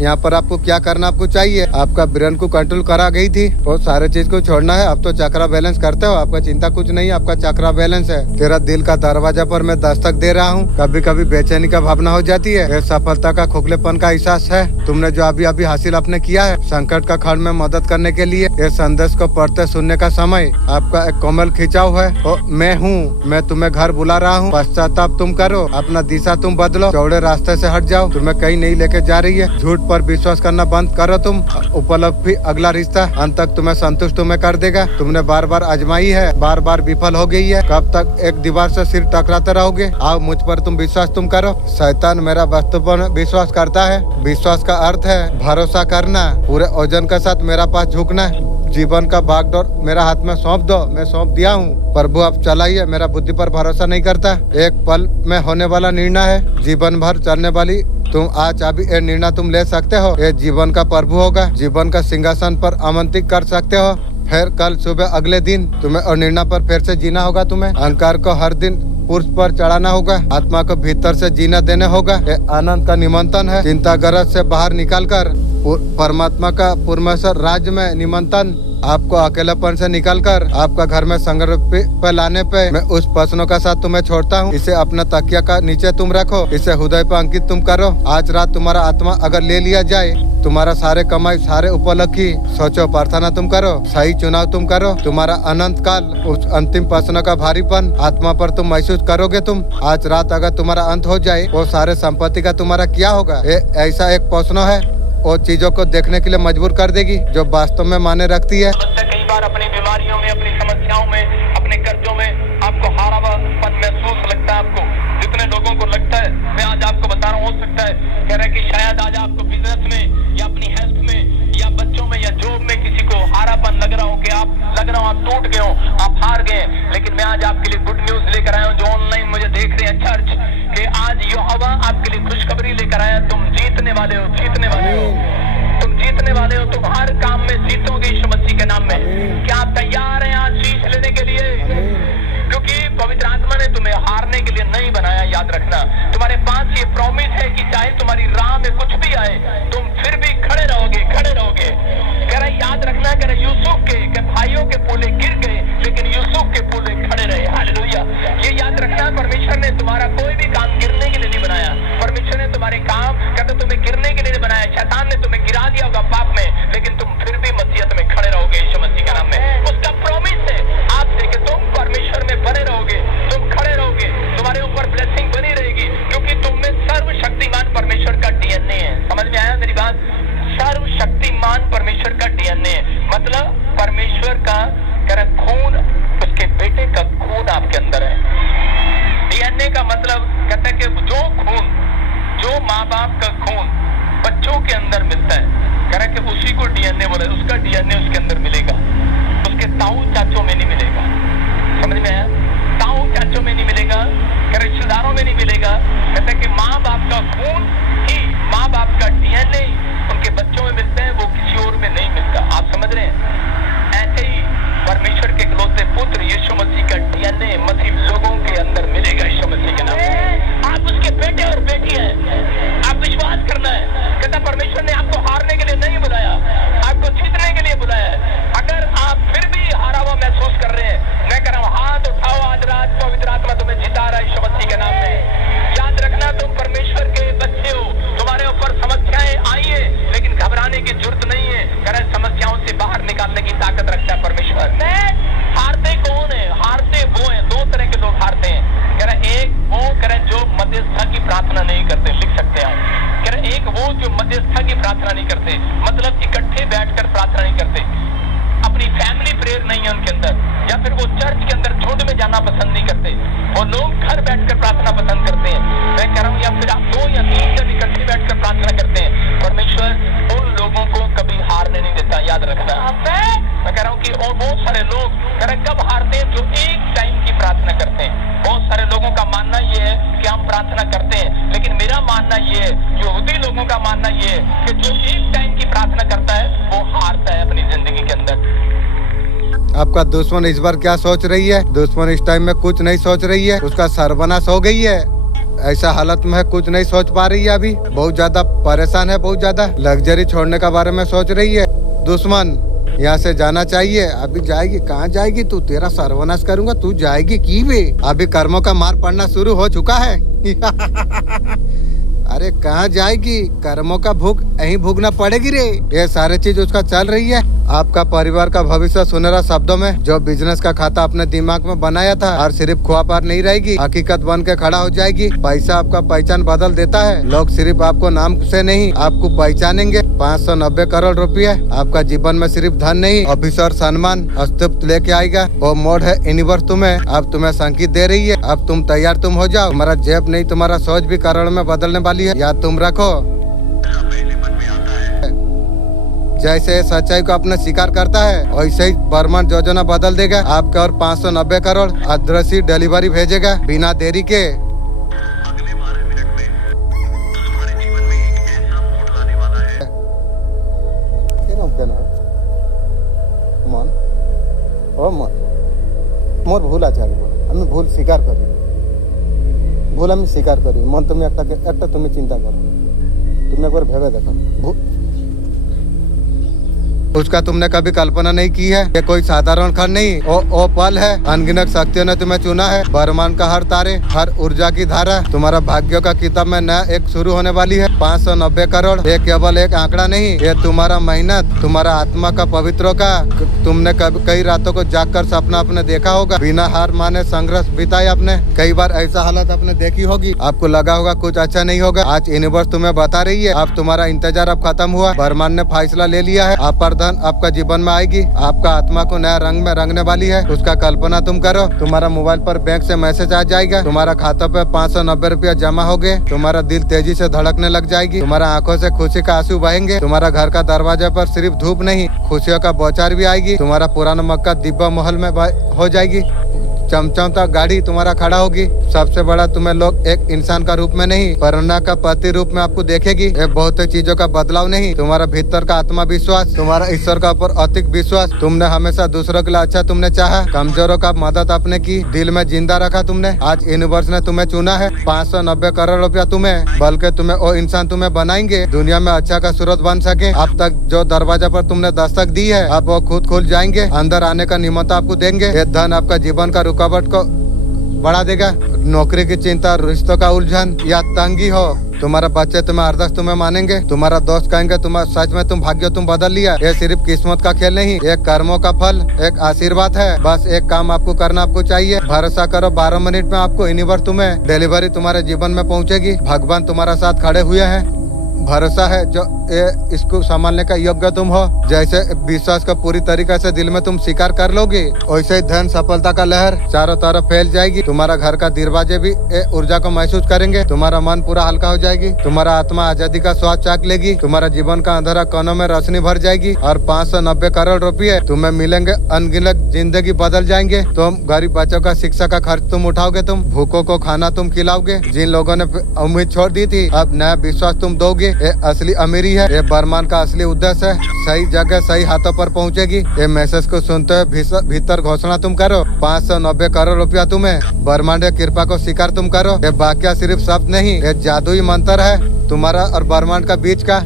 यहाँ पर आपको क्या करना आपको चाहिए, आपका ब्रेन को कंट्रोल करा गई थी, वो सारे चीज को छोड़ना है। अब तो चक्रा बैलेंस करते हो, आपका चिंता कुछ नहीं, आपका चक्रा बैलेंस है। तेरा दिल का दरवाजा पर मैं दस्तक दे रहा हूँ। कभी कभी बेचैनी का भावना हो जाती है। ये सफलता का खोखलेपन का एहसास है। तुमने जो अभी अभी हासिल आपने किया है, संकट का खंड में मदद करने के लिए ये संदेश को पढ़ते सुनने का समय आपका एक कोमल खिंचाव है। मैं हूँ, मैं तुम्हें घर बुला रहा हूँ। पश्चाताप तुम करो, अपना दिशा तुम बदलो, चौड़े रास्ते से हट जाओ। तुम्हें कहीं नहीं लेके जा रही है। झूठ पर विश्वास करना बंद करो तुम। उपलब्धि अगला रिश्ता अंत तक तुम्हें संतुष्ट तुम्हें कर देगा। तुमने बार बार आजमाई है, बार बार विफल हो गई है। कब तक एक दीवार से सिर टकराते रहोगे। आओ मुझ पर तुम विश्वास तुम करो। शैतान मेरा वस्तु पर विश्वास करता है। विश्वास का अर्थ है भरोसा करना, पूरे ओजन के साथ मेरा पास झुकना। जीवन का बागडोर मेरा हाथ में सौंप दो, मैं सौंप दिया हूँ। प्रभु आप चलाइए, मेरा बुद्धि पर भरोसा नहीं करता। एक पल में होने वाला निर्णय है, जीवन भर चलने वाली। तुम आज अभी ये निर्णय तुम ले सकते हो। ये जीवन का प्रभु होगा, जीवन का सिंहासन पर आमंत्रित कर सकते हो। फिर कल सुबह अगले दिन तुम्हें और निर्णय पर फिर से जीना होगा। तुम्हें अहंकार को हर दिन पुरुष पर चढ़ाना होगा, आत्मा को भीतर से जीना देने होगा। ये आनंद का निमंत्रण है। चिंताग्रस्त से बाहर निकलकर परमात्मा का परमेश्वर राज्य में निमंत्रण। आपको अकेलापन से निकलकर आपका घर में संग्रह पे लाने पे मैं उस प्रश्नों का साथ तुम्हें छोड़ता हूँ। इसे अपना तकिया का नीचे तुम रखो, इसे हृदय पर अंकित तुम करो। आज रात तुम्हारा आत्मा अगर ले लिया जाए, तुम्हारा सारे कमाई सारे उपलब्धि सोचो, प्रार्थना तुम करो, सही चुनाव तुम करो। तुम्हारा अनंत काल उस अंतिम प्रश्न का भारीपन आत्मा पर तुम महसूस करोगे। तुम आज रात अगर तुम्हारा अंत हो जाए, वो सारे संपत्ति का तुम्हारा क्या होगा। ऐसा एक प्रश्न है, वो चीजों को देखने के लिए मजबूर कर देगी जो वास्तव में माने रखती है। कई बार अपनी बीमारियों में, अपनी समस्याओं में, अपने कर्जों में आपको हारापन महसूस लगता है। आपको जितने लोगों को लगता है, मैं आज आपको बता रहा हूँ, हो सकता है कह रहे कि शायद आज आपको बिजनेस में या अपनी हेल्थ में या बच्चों में या जॉब में किसी को हारापन लग रहा हो कि आप आप टूट गए हो, आप हार गए। लेकिन मैं आज आपके लिए गुड न्यूज लेकर आया हूँ। जो ऑनलाइन मुझे देख रहे हैं चर्च, कि आज यहोवा आपके लिए खुशखबरी लेकर आया। तुम जीतने वाले हो, जीतने वाले हो, तुम जीतने वाले हो। तुम हर काम में जीतोगे यीशु मसीह के नाम में। क्या आप तैयार हैं आज शीश लेने के लिए? क्योंकि पवित्र आत्मा ने तुम्हें हारने के लिए नहीं बनाया। याद रखना, तुम्हारे पास ये प्रॉमिस है कि चाहे तुम्हारी राह में कुछ भी आए, तुम फिर भी खड़े रहोगे, खड़े रहोगे। कह रहा याद रखना, कह रहा यूसुफ के भाइयों के पुले गिर गए, लेकिन यूसुफ के पुले खड़े रहे। हालेलुया। ये याद रखना, परमेश्वर ने तुम्हारा कोई भी काम गिरने के लिए नहीं बनाया। परमेश्वर ने तुम्हारे काम कहते तुम्हें गिरने के लिए नहीं बनाया। शैतान ने तुम्हें गिरा दिया होगा पाप में, लेकिन तुम फिर भी मसीहत में खड़े रहोगे यीशु मसीह के नाम में। उसका प्रॉमिस है आपसे कि तुम परमेश्वर में बने रहोगे, तुम खड़े रहोगे, तुम्हारे ऊपर ब्लेसिंग बनी रहेगी, क्योंकि तुम में सर्वशक्तिमान परमेश्वर का डीएनए है। समझ में आया मेरी बात? सर्वशक्तिमान परमेश्वर का डीएनए मतलब परमेश्वर का खून, उसके बेटे का खून आपके अंदर है। डीएनए का मतलब कहता है कि जो खून, जो माँ बाप का खून बच्चों के अंदर मिलता है, कह रहा है कि उसी को डीएनए बोले। उसका डीएनए उसके अंदर मिलेगा, उसके ताऊ चाचों में नहीं मिलेगा। समझ में आया? ताऊ चाचों में नहीं मिलेगा। कह रहे कहते हैं कि माँ बाप का खून ही, माँ बाप का डीएनए उनके बच्चों में मिलते हैं, वो किसी और में नहीं मिलता। आप समझ रहे हैं? ऐसे ही परमेश्वर के इकलौते पुत्र यीशु मसीह का डीएनए मसीह लोगों के अंदर मिलेगा यीशु मसीह के नाम से। आप उसके बेटे और बेटी हैं, आप विश्वास करना है। कहता परमेश्वर ने आपको हारने के लिए नहीं बुलाया, आपको जीतने के लिए बुलाया है। अगर आप फिर भी हारा हुआ महसूस कर रहे हैं, मैं कह रहा हूँ हाथ उठाओ, आज रात पवित्र आत्मा तुम्हें जिता रहा है यीशु मसीह के नाम में। याद रखना तुम परमेश्वर के बच्चे हो, तुम्हारे ऊपर समस्याएं आई है, लेकिन घबराने की जरूरत नहीं है। कह रहे समस्याओं से बाहर निकालने की ताकत रखता है परमेश्वर। हारते कौन है? हारते वो है, दो तरह के लोग हारते हैं। कह रहे एक वो कह रहे जो मध्यस्थता की प्रार्थना नहीं करते, लिख सकते हैं आप। कह रहे एक वो जो मध्यस्थता की प्रार्थना नहीं करते, मतलब इकट्ठे बैठकर प्रार्थना नहीं करते, अपनी फैमिली प्रेयर नहीं है उनके अंदर, या फिर वो चर्च के अंदर झुंड में जाना पसंद नहीं करते, वो लोग घर बैठकर प्रार्थना पसंद करते हैं। मैं कह रहा हूँ या फिर आप 2 या 3 जन इकट्ठे बैठकर प्रार्थना करते हैं, परमेश्वर उन लोगों को कभी हारने नहीं देता, याद रखना। मैं कह रहा हूँ कि और बहुत सारे लोग कह रहे कब हारते हैं? जो एक टाइम की प्रार्थना करते हैं। बहुत सारे लोगों का मानना ये है कि हम प्रार्थना करते हैं, लेकिन मेरा मानना ये है, यहूदी लोगों का मानना ये है कि जो एक टाइम की प्रार्थना करता है वो हारता है अपनी जिंदगी के अंदर। आपका दुश्मन इस बार क्या सोच रही है? दुश्मन इस टाइम में कुछ नहीं सोच रही है, उसका सर्वनाश हो गई है। ऐसा हालत में कुछ नहीं सोच पा रही है, अभी बहुत ज्यादा परेशान है, बहुत ज्यादा लग्जरी छोड़ने का बारे में सोच रही है। दुश्मन यहाँ से जाना चाहिए। अभी जाएगी? कहाँ जाएगी तू? तेरा सर्वनाश करूंगा, तू जाएगी की बे? अभी कर्मों का मार पड़ना शुरू हो चुका है। अरे कहाँ जाएगी? कर्मों का भूख यहीं भूगना पड़ेगी रे। ये सारी चीज उसका चल रही है। आपका परिवार का भविष्य सुनहरा शब्दों में जो बिजनेस का खाता अपने दिमाग में बनाया था, और सिर्फ ख्वाब नहीं रहेगी, हकीकत बन के खड़ा हो जाएगी। पैसा आपका पहचान बदल देता है। लोग सिर्फ आपको नाम से नहीं आपको पहचानेंगे। 590 करोड़ रुपये आपका जीवन में सिर्फ धन नहीं, ऑफिस और सम्मान अस्तित्व लेके आएगा। वो मोड है यूनिवर्स तुम्हें, अब तुम्हें संकेत दे रही है। अब तुम तैयार तुम हो जाओ। तुम्हारा जेब नहीं, तुम्हारा सोच भी करोड़ में बदलने वाली है, याद तुम रखो। जैसे सच्चाई को अपने स्वीकार करता है, वैसे ही ब्रह्मांड योजना बदल देगा। आपके और 590 करोड़ अदृश्य डिलीवरी भेजेगा बिना देरी के। अगले 12 मिनट में तुम्हारे जीवन में एक ऐसा मोड़ लाने वाला है। मोर भूल আছে আমি ভুল স্বীকার করি, ভুল আমি স্বীকার করি। মন তুমি একটা তুমি চিন্তা করো, তুমি একবার ভেবে দেখো। उसका तुमने कभी कल्पना नहीं की है। ये कोई साधारण क्षण नहीं, ओ पल है। अनगिनत शक्तियों ने तुम्हें चुना है। ब्रह्मांड का हर तारे, हर ऊर्जा की धारा तुम्हारा भाग्यों का किताब में नया एक शुरू होने वाली है। 590 करोड़ ये केवल एक आंकड़ा नहीं, ये तुम्हारा मेहनत, तुम्हारा आत्मा का पवित्रों का। तुमने कई रातों को जागकर सपना अपने देखा होगा, बिना हार माने संघर्ष बिताए आपने। कई बार ऐसा हालत आपने देखी होगी, आपको लगा होगा कुछ अच्छा नहीं होगा। आज यूनिवर्स तुम्हें बता रही है अब तुम्हारा इंतजार अब खत्म हुआ। ब्रह्मांड ने फैसला ले लिया है। आप पर धन आपका जीवन में आएगी। आपका आत्मा को नया रंग में रंगने वाली है। उसका कल्पना तुम करो। तुम्हारा मोबाइल पर बैंक से मैसेज आ जाएगा, तुम्हारा खाता पे 590 रुपया जमा हो गए। तुम्हारा दिल तेजी से धड़कने लग जाएगी। तुम्हारा आंखों से खुशी का आंसू बहेंगे। तुम्हारा घर का दरवाजे पर सिर्फ धूप नहीं, खुशियों का बौछार भी आएगी। तुम्हारा पुराना मक्का दिब्बा महल में हो जाएगी। चमचमता गाड़ी तुम्हारा खड़ा होगी। सबसे बड़ा तुम्हें लोग एक इंसान का रूप में नहीं, प्रेरणा का पति रूप में आपको देखेगी। ये बहुत चीजों का बदलाव नहीं, तुम्हारा भीतर का आत्मा विश्वास, तुम्हारा ईश्वर का ऊपर अतिक विश्वास। तुमने हमेशा दूसरों के लिए अच्छा तुमने चाहा, कमजोरों का मदद आपने की, दिल में जिंदा रखा तुमने। आज यूनिवर्स ने तुम्हें चुना है। 590 करोड़ रुपया तुम्हें, बल्कि तुम्हें वो इंसान तुम्हें बनाएंगे दुनिया में अच्छा का स्रोत बन सके। अब तक जो दरवाजा पर तुमने दस्तक दी है, अब वो खुद खुल जाएंगे। अंदर आने का निमंत्रण आपको देंगे। ये धन आपका जीवन का रुकावट को बढ़ा देगा। नौकरी की चिंता, रिश्तों का उलझन या तंगी हो, तुम्हारा बच्चे तुम्हें आदर्श तुम्हें मानेंगे। तुम्हारा दोस्त कहेंगे तुम्हारा सच में तुम भाग्य तुम बदल लिया। ये सिर्फ किस्मत का खेल नहीं, एक कर्मों का फल, एक आशीर्वाद है। बस एक काम आपको करना आपको चाहिए, भरोसा करो। 12 मिनट में आपको यूनिवर्स तुम्हें डिलीवरी तुम्हारे जीवन में पहुंचेगी। भगवान तुम्हारा साथ खड़े हुए हैं। भरोसा है जो ये इसको संभालने का योग्य तुम हो। जैसे विश्वास को पूरी तरीके से दिल में तुम स्वीकार कर लोगे, वैसे ही धन सफलता का लहर चारों तरफ फैल जाएगी। तुम्हारा घर का दरवाजे भी ये ऊर्जा को महसूस करेंगे। तुम्हारा मन पूरा हल्का हो जाएगी। तुम्हारा आत्मा आजादी का स्वाद चाक लेगी। तुम्हारा जीवन का अंधेरा कोनों में रोशनी भर जाएगी और 590 करोड़ रुपए तुम्हें मिलेंगे। अनगिनत जिंदगी बदल जाएंगे। तुम गरीब बच्चों का शिक्षा का खर्च तुम उठाओगे। तुम भूखों को खाना तुम खिलाओगे। जिन लोगों ने उम्मीद छोड़ दी थी, अब नया विश्वास तुम दोगे। ये असली अमीरी है। ये बरमान का असली उद्देश्य है। सही जगह सही हाथों पर पहुंचेगी। ये मैसेज को सुनते हुए भीतर घोषणा तुम करो। 590 करोड़ रुपया तुम्हें ब्रह्मांड कृपा को स्वीकार तुम करो। ये वाक्य सिर्फ शब्द नहीं, ये जादुई मंत्र है। तुम्हारा और ब्रह्मांड का बीच का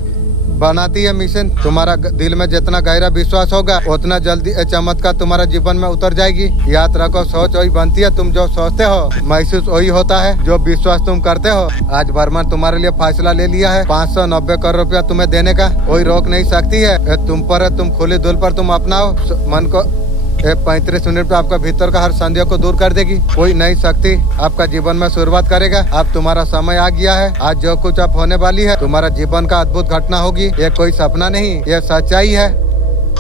बनाती है मिशन। तुम्हारा दिल में जितना गहरा विश्वास होगा, उतना जल्दी ये चमत्कार तुम्हारा जीवन में उतर जाएगी। याद रखो, सोच वही बनती है। तुम जो सोचते हो, महसूस वही होता है जो विश्वास तुम करते हो। आज ब्रह्मांड तुम्हारे लिए फैसला ले लिया है। 590 करोड़ रुपया तुम्हें देने का कोई रोक नहीं सकती है। ये तुम पर है। तुम खुली दिल पर तुम अपनाओ। मन को 35 मिनट पे आपका भीतर का हर संदेह को दूर कर देगी। कोई नई शक्ति आपका जीवन में शुरुआत करेगा। अब तुम्हारा समय आ गया है। आज जो कुछ अब होने वाली है, तुम्हारा जीवन का अद्भुत घटना होगी। ये कोई सपना नहीं, ये सच्चाई है।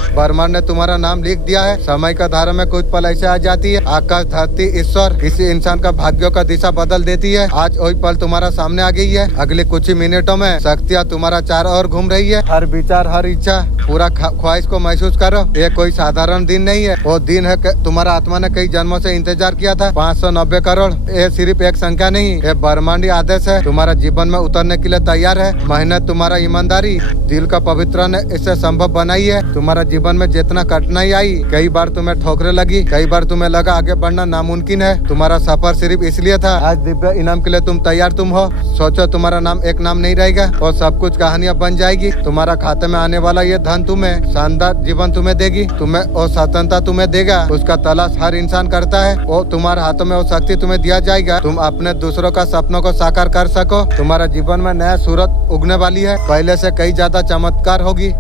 ब्रह्मांड ने तुम्हारा नाम लिख दिया है। समय का धारा में कुछ पल ऐसे आ जाती है, आकाश धरती ईश्वर किसी इंसान का भाग्यों का दिशा बदल देती है। आज वही पल तुम्हारा सामने आ गई है। अगले कुछ ही मिनटों में शक्तियाँ तुम्हारा चारों ओर घूम रही है। हर विचार, हर इच्छा, पूरा ख्वाहिश को महसूस करो। ये कोई साधारण दिन नहीं है। वो दिन है तुम्हारा आत्मा ने कई जन्मों से इंतजार किया था। 590 करोड़ ये सिर्फ एक संख्या नहीं, ये ब्रह्मांडी आदेश है। तुम्हारा जीवन में उतरने के लिए तैयार है। मेहनत, तुम्हारा ईमानदारी, दिल का पवित्र ने इसे संभव बनाई है। तुम्हारा जीवन में जितना कठिनाई आई, कई बार तुम्हें ठोकरें लगी, कई बार तुम्हें लगा आगे बढ़ना नामुमकिन है। तुम्हारा सफर सिर्फ इसलिए था। आज दिव्य इनाम के लिए तुम तैयार तुम हो। सोचो, तुम्हारा नाम एक नाम नहीं रहेगा और सब कुछ कहानियां बन जाएगी। तुम्हारा खाते में आने वाला ये धन तुम्हें शानदार जीवन तुम्हें देगी। तुम्हें और स्वतंत्रता तुम्हें देगा। उसका तलाश हर इंसान करता है। वो तुम्हारे हाथों में वो शक्ति तुम्हें दिया जाएगा। तुम अपने दूसरों का सपनों को साकार कर सको। तुम्हारा जीवन में नया सूरत उगने वाली है। पहले से कई ज्यादा चमत्कार होगी।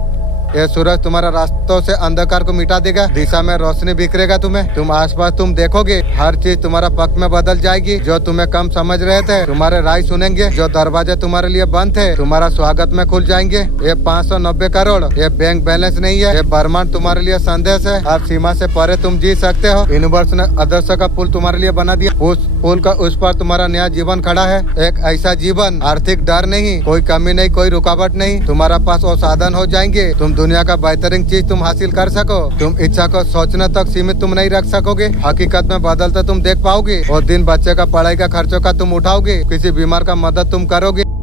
ये सूरज तुम्हारा रास्तों से अंधकार को मिटा देगा। दिशा में रोशनी बिखरेगा। तुम आसपास तुम देखोगे, हर चीज तुम्हारा पक्ष में बदल जाएगी। जो तुम्हें कम समझ रहे थे, तुम्हारे राय सुनेंगे। जो दरवाजे तुम्हारे लिए बंद थे, तुम्हारा स्वागत में खुल जाएंगे। ये 590 करोड़ ये बैंक बैलेंस नहीं है, ये ब्रह्मांड तुम्हारे लिए संदेश है। अब सीमा से परे तुम जी सकते हो। यूनिवर्स ने आदर्श का पुल तुम्हारे लिए बना दिया। उस पुल का उस पर तुम्हारा नया जीवन खड़ा है। एक ऐसा जीवन, आर्थिक डर नहीं, कोई कमी नहीं, कोई रुकावट नहीं। तुम्हारा पास वो साधन हो जाएंगे। तुम दुनिया का बेहतरीन चीज तुम हासिल कर सको। तुम इच्छा को सोचने तक सीमित तुम नहीं रख सकोगे। हकीकत में बदलते तुम देख पाओगे। और दिन बच्चे का पढ़ाई का खर्चों का तुम उठाओगे। किसी बीमार का मदद तुम करोगे।